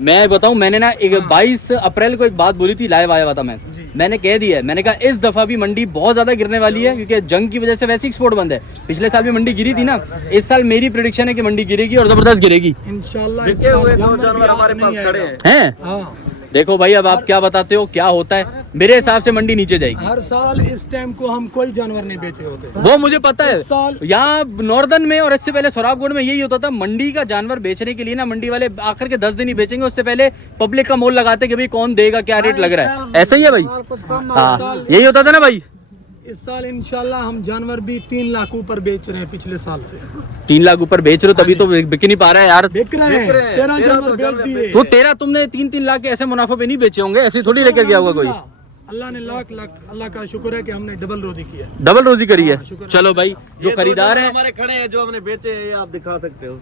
मैं बताऊं, मैंने ना 22 अप्रैल को एक बात बोली थी, लाइव आया हुआ था मैंने कह दिया है, मैंने कहा इस दफा भी मंडी बहुत ज्यादा गिरने वाली है, क्योंकि जंग की वजह से वैसे एक्सपोर्ट बंद है। पिछले साल भी मंडी गिरी थी ना, इस साल मेरी प्रेडिक्शन है कि मंडी गिरेगी और जबरदस्त गिरेगी। इंशाल्लाह इस बिके साल हुए 2 जानवर जानवर भी हमारे नहीं पास आएगा। खड़े हैं। हैं? हाँ, देखो भाई अब आप क्या बताते हो क्या होता है। मेरे हिसाब से मंडी नीचे जाएगी। हर साल इस टाइम को हम कोई जानवर नहीं बेचे होते। वो मुझे पता है, इस साल यहाँ नॉर्दर्न में और इससे पहले सोराबगढ़ में यही होता था। मंडी का जानवर बेचने के लिए ना मंडी वाले आखिर के 10 दिन ही बेचेंगे, उससे पहले पब्लिक का मोल लगाते कि भाई कौन देगा, क्या रेट लग रहा है। ऐसा ही है भाई। साल कुछ कम, हाँ, साल यही होता था ना भाई। इस साल इंशाल्लाह हम जानवर भी 3 लाख ऊपर बेच रहे हैं पिछले साल से। 3 लाख ऊपर बेच रहे हो तभी तो बिक नहीं पा रहा है यार। बिक रहे हैं, 13 जानवर बेच दिए। तो 13 तुमने 3-3 लाख के ऐसे मुनाफे पे नहीं बेचे होंगे, ऐसे थोड़ी लेकर गया होगा कोई। अल्लाह ने लाख अल्लाह का शुक्र है कि हमने डबल रोजी किया, डबल रोजी करी है। चलो भाई जो खरीदार है हमारे खड़े हैं जो हमने बेचे हैं, ये आप दिखा सकते हो।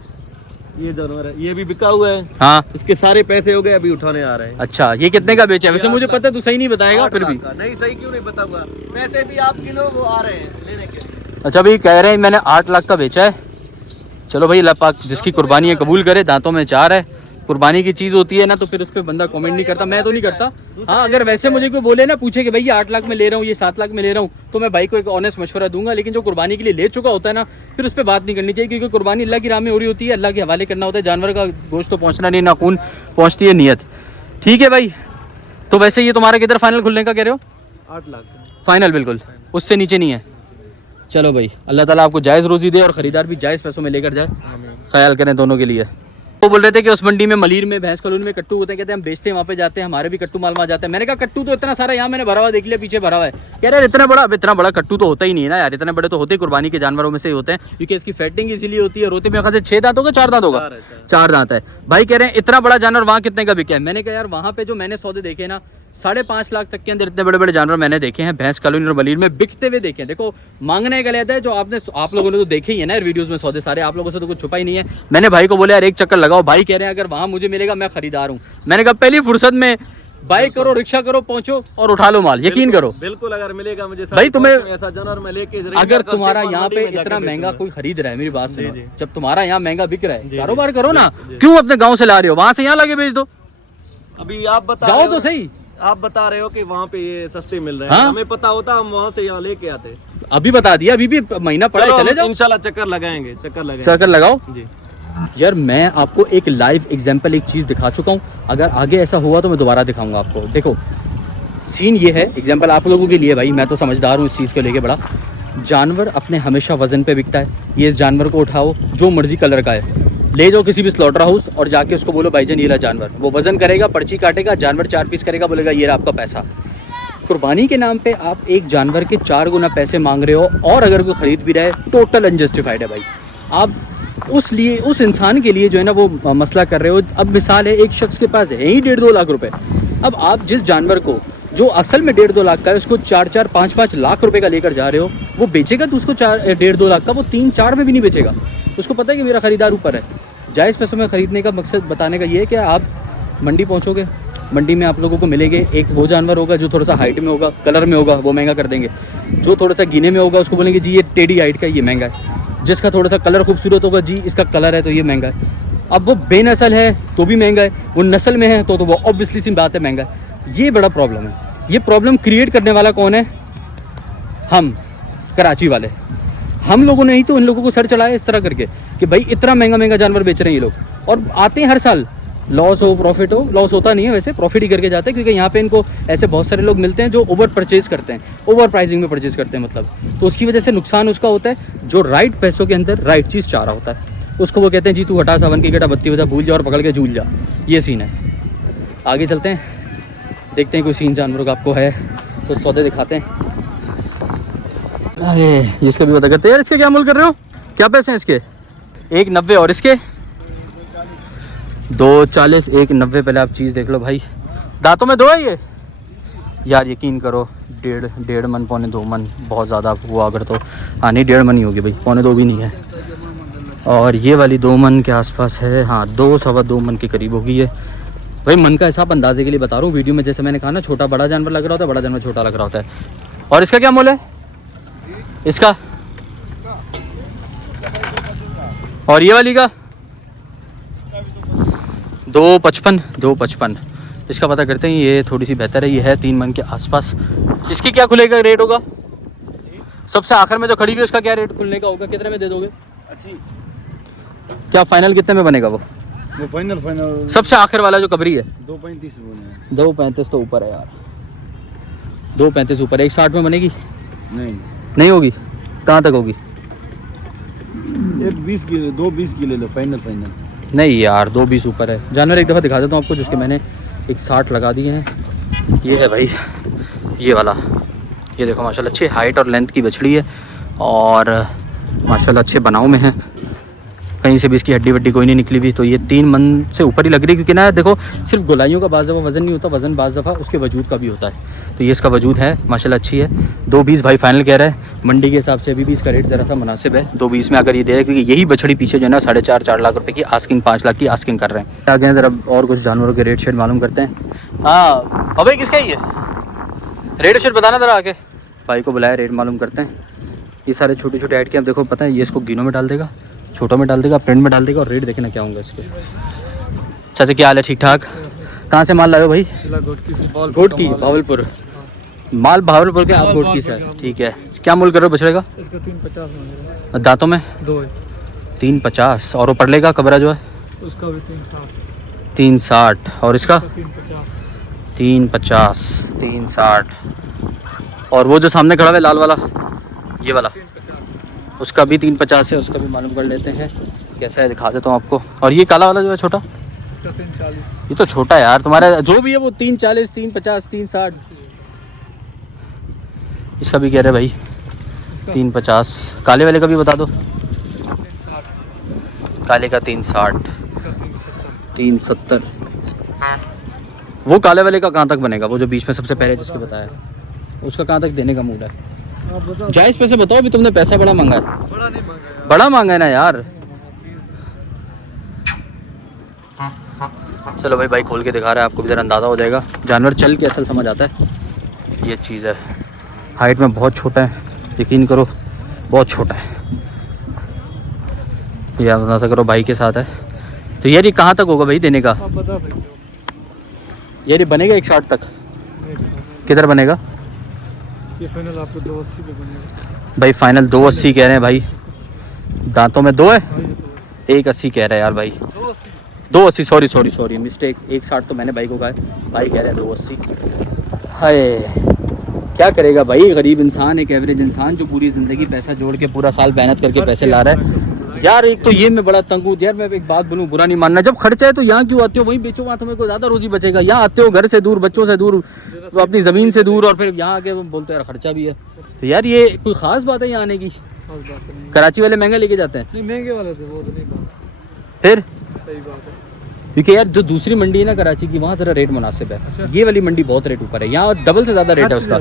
ये जानवर है, ये भी बिका हुआ है। हाँ इसके सारे पैसे हो गए, अभी उठाने आ रहे हैं। अच्छा, ये कितने का बेचा है? वैसे मुझे पता है तू सही नहीं बताएगा फिर भी। नहीं सही क्यों नहीं बताऊंगा, पैसे भी आप किलो वो आ रहे हैं लेने के। अच्छा भाई कह रहे हैं मैंने 8 लाख का बेचा है। चलो भाई अल्लाह पाक जिसकी कुर्बानी है कबूल करे। दांतों में 4 है, कुर्बानी की चीज़ होती है ना तो फिर उस पर बंदा कमेंट नहीं करता। मैं तो नहीं करता। हाँ अगर वैसे मुझे कोई बोले ना, पूछे कि भाई ये 8 लाख में ले रहा हूँ, ये 7 लाख में ले रहा हूँ, तो मैं भाई को एक ऑनेस्ट मशवरा दूंगा। लेकिन जो कुर्बानी के लिए ले चुका होता है ना, फिर उस पर बात नहीं करनी चाहिए, क्योंकि कुर्बानी अल्लाह की राह में हो रही होती है, अल्लाह के हवाले करना होता है। जानवर का गोश्त तो पहुँचना नहीं, ना खून पहुँचती है नीयत। ठीक है भाई, तो वैसे ये तुम्हारा किधर फाइनल खुलने का कह रहे हो? 8 लाख फाइनल बिल्कुल, उससे नीचे नहीं है। चलो भाई अल्लाह ताला आपको जायज़ रोज़ी दे और ख़रीदार भी जायज़ पैसों में लेकर जाए। ख्याल करें दोनों के लिए। वो बोल रहे थे कि उस मंडी में मलीर में भैंस कॉलोनी में कट्टू होते हैं, कहते हैं हम बेचते हैं, वहाँ पे जाते हैं, हमारे भी कट्टू माल वहाँ जाते हैं। मैंने कहा कट्टू तो इतना सारा यहाँ मैंने भरा हुआ देख लिया, पीछे भरा हुआ है। कह रहे इतना बड़ा कट्टू तो होता ही नहीं है ना यार, इतने बड़े तो होते ही कुर्बानी के जानवरों में से ही होते हैं, क्योंकि इसकी फैटिंग इसीलिए होती है। रोते में से 6 दांत होगा, 4 दांत होगा, 4 दांत है। भाई कह रहे हैं इतना बड़ा जानवर वहाँ कितने का बिका है? मैंने कहा यार वहाँ पे जो मैंने सौदे देखे ना 5.5 लाख तक के अंदर इतने बड़े बड़े जानवर मैंने देखे हैं, भैंस कॉलोनी और मलीर में बिकते हुए देखे हैं। देखो मांगने का लेता है जो आप लोगों ने तो देखे ही है ना वीडियोस में सौदे सारे, आप लोगों से तो कुछ छुपा ही नहीं है। मैंने भाई को बोला यार एक चक्कर लगाओ। भाई कह रहे हैं अगर वहाँ मुझे मिलेगा मैं खरीदार हूँ। मैंने कहा पहली फुर्सत में बाइक करो, रिक्शा करो, पहुंचो और उठा लो माल, यकीन करो। बिल्कुल अगर मिलेगा मुझे भाई तुम्हें ऐसा जानवर मैं लेके, अगर तुम्हारा यहाँ पे इतना महंगा कोई खरीद रहा है, मेरी बात सुनो, जब तुम्हारा यहाँ महंगा बिक रहा है कारोबार करो ना, क्यों अपने गाँव से ला रहे हो? वहाँ से यहाँ लाके बेच दो। अभी आप जाओ तो सही। आप बता रहे हो कि वहाँ पे ये सस्ते मिल रहे हैं। हाँ? हमें पता होता हम वहाँ से यहाँ लेके आते। अभी बता दिया, अभी भी महीना पड़ा है, चले जाओ इंशाल्लाह चक्कर लगाएंगे। चक्कर लगाओ जी। यार मैं आपको एक लाइव एग्जांपल एक चीज़ दिखा चुका हूँ, अगर आगे ऐसा हुआ तो मैं दोबारा दिखाऊंगा आपको। देखो सीन ये है, एग्जांपल आप लोगों के लिए भाई, मैं तो समझदार हूँ इस चीज़ को लेके बड़ा। जानवर अपने हमेशा वजन पे बिकता है। ये इस जानवर को उठाओ, जो मर्जी कलर का है, ले जाओ किसी भी स्लॉटर हाउस और जाके उसको बोलो भाईजान ये रहा जानवर, वो वजन करेगा, पर्ची काटेगा, जानवर 4 पीस करेगा, बोलेगा ये रहा आपका पैसा। कुर्बानी के नाम पे आप एक जानवर के 4 गुना पैसे मांग रहे हो, और अगर कोई खरीद भी रहा है टोटल अनजस्टिफाइड है भाई। आप उस इंसान के लिए जो है ना वो मसला कर रहे हो। अब मिसाल है एक शख्स के पास है ही 1.5-2 लाख रुपए, अब आप जिस जानवर को जो असल में 1.5-2 लाख का है उसको 4-4, 5-5 लाख रुपए का लेकर जा रहे हो, वो बेचेगा तो उसको 1.5-2 लाख का वो 3-4 में भी नहीं बेचेगा। उसको पता है कि मेरा खरीदार ऊपर है। जायज़ पैसों में ख़रीदने का मकसद बताने का ये है कि आप मंडी पहुंचोगे, मंडी में आप लोगों को मिलेंगे, एक वो जानवर होगा जो थोड़ा सा हाइट में होगा, कलर में होगा, वो महंगा कर देंगे। जो थोड़ा सा गिने में होगा उसको बोलेंगे जी ये टेढ़ी हाइट का, ये महंगा है। जिसका थोड़ा सा कलर खूबसूरत होगा, जी इसका कलर है तो ये महंगा है। अब वो बेनस्ल है तो भी महंगा है, वो नस्ल में है तो वो ऑब्वियसली सी बात है महंगा है। ये बड़ा प्रॉब्लम है। ये प्रॉब्लम क्रिएट करने वाला कौन है? हम कराची वाले। हम लोगों ने ही तो इन लोगों को सर चढ़ाया इस तरह करके कि भाई इतना महंगा जानवर बेच रहे हैं ये लोग, और आते हैं हर साल, लॉस हो प्रॉफिट हो, लॉस होता नहीं है वैसे, प्रॉफिट ही करके जाते हैं, क्योंकि यहाँ पे इनको ऐसे बहुत सारे लोग मिलते हैं जो ओवर परचेज करते हैं, ओवर प्राइसिंग में परचेज करते हैं मतलब, तो उसकी वजह से नुकसान उसका होता है जो राइट पैसों के अंदर राइट चीज़ चाह रहा होता है। उसको वो कहते हैं जी तू हटा सावन की गटा बत्ती बजा भूल जा और पकड़ के झूल जा। ये सीन है। आगे चलते हैं, देखते हैं कोई सीन जानवरों का आपको है तो सौदे दिखाते हैं। अरे इसका भी पता करते हैं यार, इसके क्या मूल कर रहे हो, क्या पैसे हैं इसके? 1.90 और इसके 2.40, 1.90। पहले आप चीज़ देख लो भाई, दांतों में 2 है ये यार, यकीन करो 1.5 मन, 1.25 मन बहुत ज़्यादा हुआ अगर तो, हाँ नहीं 1.5 मन ही होगी भाई, 1.25 भी नहीं है। और ये वाली 2 मन के आसपास है, हाँ 2-2.25 मन के करीब होगी ये भाई। मन का हिसाब अंदाजे के लिए बता रहा हूँ, वीडियो में जैसे मैंने कहा ना छोटा बड़ा जानवर लग रहा होता है, बड़ा जानवर छोटा लग रहा होता है। और इसका क्या मूल्य है इसका? और ये वाली का 2.55। इसका पता करते हैं, ये थोड़ी सी बेहतर है, ये है 3 मन के आसपास। इसकी क्या खुलेगा रेट होगा? सबसे आखिर में जो खड़ी हुई है उसका क्या रेट खुलने का होगा, कितने में दे दोगे? अच्छी क्या फाइनल कितने में बनेगा वो फाइनल सबसे आखिर वाला जो कबरी है? 2.35 बोले। 2.35 तो ऊपर है यार, 2.35 ऊपर है। 1.60 में बनेगी? नहीं होगी। कहाँ तक होगी? 1.20 की 2.20 की ले लो, फाइनल। नहीं यार 2.20 ऊपर है। जानवर एक दफ़ा दिखा देता हूँ आपको, जिसके मैंने 1.60 लगा दिए हैं। ये है भाई ये वाला, ये देखो माशाल्लाह अच्छी हाइट और लेंथ की बछड़ी है और माशाल्लाह अच्छे बनाव में है, कहीं से भी इसकी हड्डी वड्डी कोई नहीं निकली हुई। तो ये 3 मन से ऊपर ही लग रही है, क्योंकि ना देखो सिर्फ गोलाइयों का बाज़ दफ़ा वज़न नहीं होता, वज़न बाज़ दफ़ा उसके वजूद का भी होता है। तो ये इसका वजूद है माशाल्लाह अच्छी है। 220 भाई फाइनल कह रहा है, मंडी के हिसाब से अभी भी इसका रेट ज़रा सा मुनासिब है 220 में अगर ये दे रहे हैं, क्योंकि यही बछड़ी पीछे जो है ना 4.5-4 लाख रुपए की आस्किंग, 5 लाख की आस्किंग कर रहे हैं। आगे हैं ज़रा और कुछ जानवरों के रेट शेट मालूम करते हैं। हाँ अबे किसका ही है, रेट शेट बताना ज़रा आके, भाई को बुलाया रेट मालूम करते हैं। ये सारे छोटे छोटे ऐड के अब देखो पता है, ये इसको गिनों में डाल देगा, छोटों में डाल देगा, प्रिंट में डाल देगा और रेट देखना क्या होंगे इसके। अच्छा क्या हाल है, ठीक ठाक? कहाँ से माल लाए हो भाई? गोट की, भावलपुर माल, भावलपुर के आप गोट की से, ठीक है। क्या मूल कर रहे हो बछड़े का? इसका 350 दांतों में 2 350 और वो परले का कबरा जो है उसका भी 360 360 और इसका 350 360 और वो जो सामने खड़ा है लाल वाला ये वाला उसका भी 350 है, उसका भी मालूम कर लेते हैं कैसा है, दिखा देता हूँ आपको। और ये काला वाला जो है छोटा, इसका 340 ये तो छोटा है यार तुम्हारा, जो भी है वो 340 350 360, इसका भी कह रहे भाई 350। काले वाले का भी बता दो, 360 काले का 360 इसका 370। वो काले वाले का कहाँ तक बनेगा, वो जो बीच में सबसे पहले जिसके बताया उसका कहाँ तक देने का मूड है? आप बताओ। जायज़ पैसे बताओ, भी तुमने पैसा बड़ा मांगा है, बड़ा नहीं मांगा यार, बड़ा मांगा है ना यार। चलो भाई, भाई खोल के दिखा रहा है, आपको भी ज़रा अंदाज़ा हो जाएगा, जानवर चल के असल समझ आता है। ये चीज़ है, हाइट में बहुत छोटा है, यकीन करो बहुत छोटा है, ये आप अंदाज़ा करो भाई के साथ है। तो यार ये कहाँ तक होगा भाई देने का? आप बता सकते हो। यार ये बनेगा 160 तक? एक साथ किधर बनेगा ये फाइनल आपको 280 पे बनेगा भाई? फाइनल 280 कह रहे हैं भाई, दांतों में 2 है, भाई, ये 180 कह रहे हैं यार भाई, 280 280 सॉरी मिस्टेक, 160 तो मैंने भाई को कहा है, भाई कह रहे हैं 280। हाय क्या करेगा भाई, गरीब इंसान, एक एवरेज इंसान जो पूरी ज़िंदगी पैसा जोड़ के पूरा साल मेहनत करके पैसे ला रहा है यार। एक तो ये मैं बड़ा तंग हूँ यार, मैं एक बात बोलूँ, बुरा नहीं मानना, जब खर्चा है तो यहाँ क्यों आते हो, वहीं बेचो, वहाँ तुम्हें को ज़्यादा रोजी बचेगा। यहाँ आते हो घर से दूर, बच्चों से दूर, तो अपनी ज़मीन से दूर, और फिर यहाँ आके बोलते यार खर्चा भी है। तो यार ये कोई ख़ास बात है यहाँ आने की? खास बात नहीं, कराची वाले महंगा लेके जाते हैं नहीं महंगे वाले थे वो तो नहीं बात, फिर, सही बात है। क्योंकि यार जो दूसरी मंडी है ना कराची की, वहाँ ज़रा रेट मुनासिब है, ये वाली मंडी बहुत रेट ऊपर है, यहाँ डबल से ज़्यादा रेट है उसका।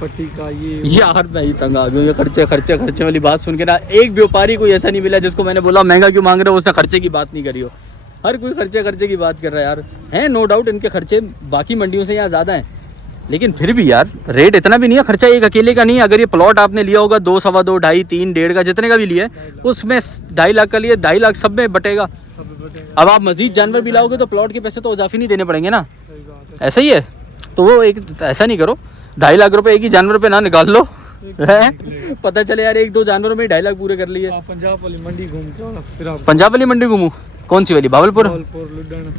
पट्टी का ये यार मैं ही तंग आ गया, ये खर्चे खर्चे खर्चे वाली बात सुन के ना, एक व्यापारी कोई ऐसा नहीं मिला जिसको मैंने बोला महंगा क्यों मांग रहे हो, उसने खर्चे की बात नहीं करी हो। हर कोई खर्चे खर्चे की बात कर रहा है यार, है नो डाउट इनके खर्चे बाकी मंडियों से यहाँ ज़्यादा हैं, लेकिन फिर भी यार रेट इतना भी नहीं है। खर्चा एक अकेले का नहीं है, अगर ये प्लॉट आपने लिया होगा 2, 2.25, 2.5, 3, 1.5 का जितने का भी लिया है, उसमें 2.5 लाख का लिए 2.5 लाख सब में बटेगा। अब आप मजीद जानवर भी लाओगे तो प्लॉट के पैसे तो इजाफी नहीं देने पड़ेंगे ना, ऐसा ही है। तो वो एक ऐसा नहीं करो, 2.5 लाख रुपए एक ही जानवर पे ना निकाल लो, है पता चले यार 1-2 जानवरों में 2.5 लाख पूरे कर लिए। आप पंजाब वाली मंडी घूम के आओ, फिर आप पंजाब वाली मंडी घूमूं? कौन सी वाली? भावलपुर? लुधियाना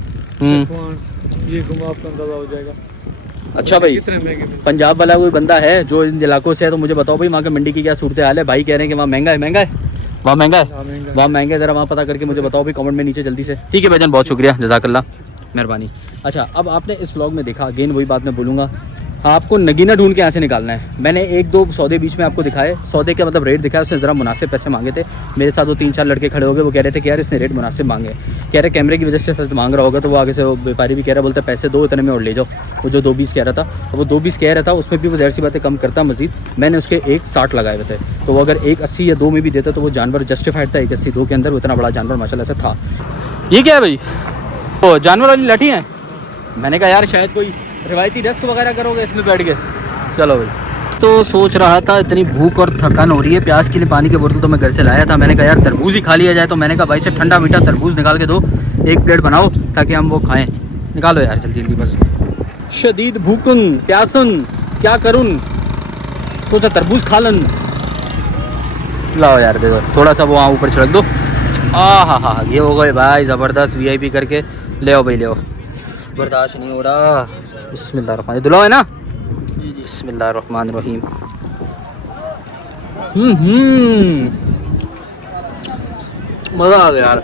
ये घूमो, आपको अंदाजा हो जाएगा। अच्छा भाई, कितने महंगे मिलते पंजाब वाला कोई बंदा है जो इन इलाकों से है तो मुझे बताओ भाई, वहाँ की मंडी की क्या सूरत हाल है? भाई कह रहे हैं कि वहाँ महंगा है, महंगा है, वहाँ महंगा है, वहाँ महंगा है, ज़रा वहाँ पता करके मुझे बताओ भाई कमेंट में नीचे जल्दी से। ठीक है भाईजान, बहुत शुक्रिया, जज़ाकल्लाह, मेहरबानी। अच्छा अब आपने इस व्लॉग में देखा, अगेन वही बात मैं बोलूँगा, आपको नगीना ढूंढ के यहाँ से निकालना है। मैंने 1-2 सौदे बीच में आपको दिखाए, सौदे का मतलब रेट दिखाया, उसने ज़रा मुनासिब पैसे मांगे थे। मेरे साथ वो 3-4 लड़के खड़े हो गए, वो कह रहे थे कि यार इसने रेट मुनासिब मांगे, कह रहे कैमरे की वजह से सच मांग रहा होगा। तो वो आगे से वो व्यापारी भी कह रहा, बोलते पैसे दो इतने में और ले जाओ। वो जो 220 कह रहा था, वो 220 कह रहा था, उसमें भी वो ज़ाहिर सी बातें कम करता मजीद। मैंने उसके 160 लगाए हुए थे, तो वो अगर 180 या 2 में भी देता तो वो जानवर जस्टिफाइड था। 180-2 के अंदर वो इतना बड़ा जानवर माशाल्लाह से था। ये क्या है भाई, वो जानवर वाली लाठी है? मैंने कहा यार शायद कोई रिवायती रस्क वगैरह करोगे इसमें बैठ के। चलो भाई, तो सोच रहा था, इतनी भूख और थकान हो रही है, प्यास के लिए पानी के बोतल तो मैं घर से लाया था। मैंने कहा यार तरबूज ही खा लिया जाए, तो मैंने कहा भाई से ठंडा मीठा तरबूज निकाल के दो, 1 प्लेट बनाओ ताकि हम वो खाएं। निकालो यार जल्दी जल्दी, बस शदीद भूखन प्यासन क्या करूँ, सोचा तरबूज खा लन। लाओ यार देखो, थोड़ा सा वो वहाँ ऊपर छिड़क दो। हा, ये हो गए भाई ज़बरदस्त VIP करके। ले आओ भाई, ले आओ, बर्दाश्त नहीं हो रहा। बिस्मिल्लाह, दुलाओ है ना, बिस्मिल्लाहिर्रहमानिर्रहीम। मज़ा आ गया यार,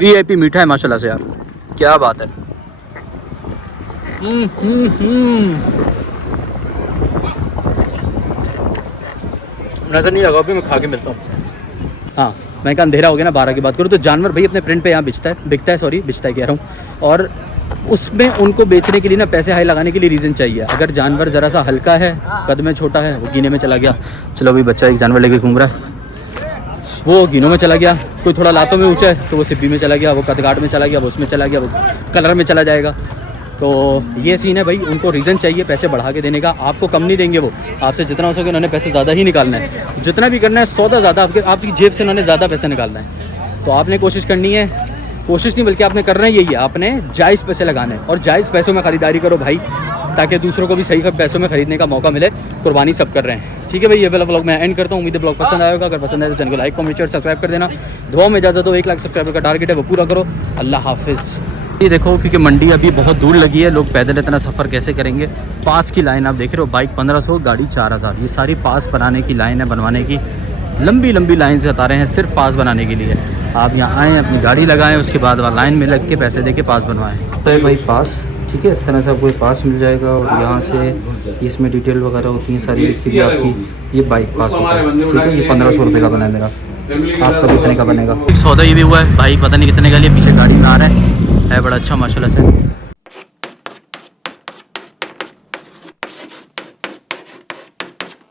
VIP मीठा है माशाल्लाह से यार, क्या बात है। नज़र नहीं लगा, अभी मैं खा के मिलता हूँ। हाँ, मैं कहा अंधेरा हो गया ना, 12 की बात करूँ तो जानवर भाई अपने प्रिंट पे यहाँ बिकता है कह रहा हूँ। और उसमें उनको बेचने के लिए ना पैसे हाई लगाने के लिए रीज़न चाहिए। अगर जानवर ज़रा सा हल्का है, कद में छोटा है, वो गिने में चला गया, चलो भाई बच्चा एक जानवर लेके घूम रहा है, वो गिनों में चला गया। कोई थोड़ा लातों में ऊँचा है तो वो सिब्बी में चला गया, वो कदगाट में चला गया, वो उसमें चला गया, वो कलर में चला जाएगा। तो ये सीन है भाई, उनको रीज़न चाहिए पैसे बढ़ा के देने का। आपको कम नहीं देंगे वो, आपसे जितना हो सके उन्होंने पैसे ज़्यादा ही निकालना है। जितना भी करना है सौदा ज़्यादा, आपकी जेब से उन्होंने ज़्यादा पैसे निकालना है। तो आपने कोशिश करनी है, कोशिश नहीं बल्कि आपने करना यही है, आपने जायज़ पैसे लगाने हैं और जायज़ पैसों में ख़रीदारी करो भाई, ताकि दूसरों को भी सही पैसों में ख़रीदने का मौका मिले। कुर्बानी सब कर रहे हैं। ठीक है भाई, ये वाला ब्लॉग मैं एंड करता हूँ। उम्मीद है ब्लॉग पसंद आया होगा। अगर पसंद आए तो चैनल को लाइक, कमेंट और सब्सक्राइब कर देना। दुआ में इजाज़त दो, 1 लाख सब्सक्राइबर का टारगेट है वो पूरा करो। अल्लाह हाफिज़। ये देखो, क्योंकि मंडी अभी बहुत दूर लगी है, लोग पैदल इतना सफ़र कैसे करेंगे। पास की लाइन आप देख रहे हो, बाइक 1500, गाड़ी 4000। ये सारी पास बनाने की लाइन है, बनवाने की लंबी लंबी लाइन से बता रहे हैं, सिर्फ पास बनाने के लिए। आप यहाँ आएँ, अपनी गाड़ी लगाएं, उसके बाद वहाँ लाइन में लग के पैसे दे के पास बनवाएं। तो ये भाई पास, ठीक है, इस तरह से आपको पास मिल जाएगा। और यहाँ से इसमें डिटेल वगैरह होती हैं सारी लिखी हुई आपकी। ये बाइक पास होता है, ठीक है। ये 1500 रुपये का बना है मेरा, आपका कितने का बनेगा। एक सौदा ये भी हुआ है भाई, पता नहीं कितने का लिए। पीछे गाड़ी में आ रहा है बड़ा अच्छा माशाल्लाह से।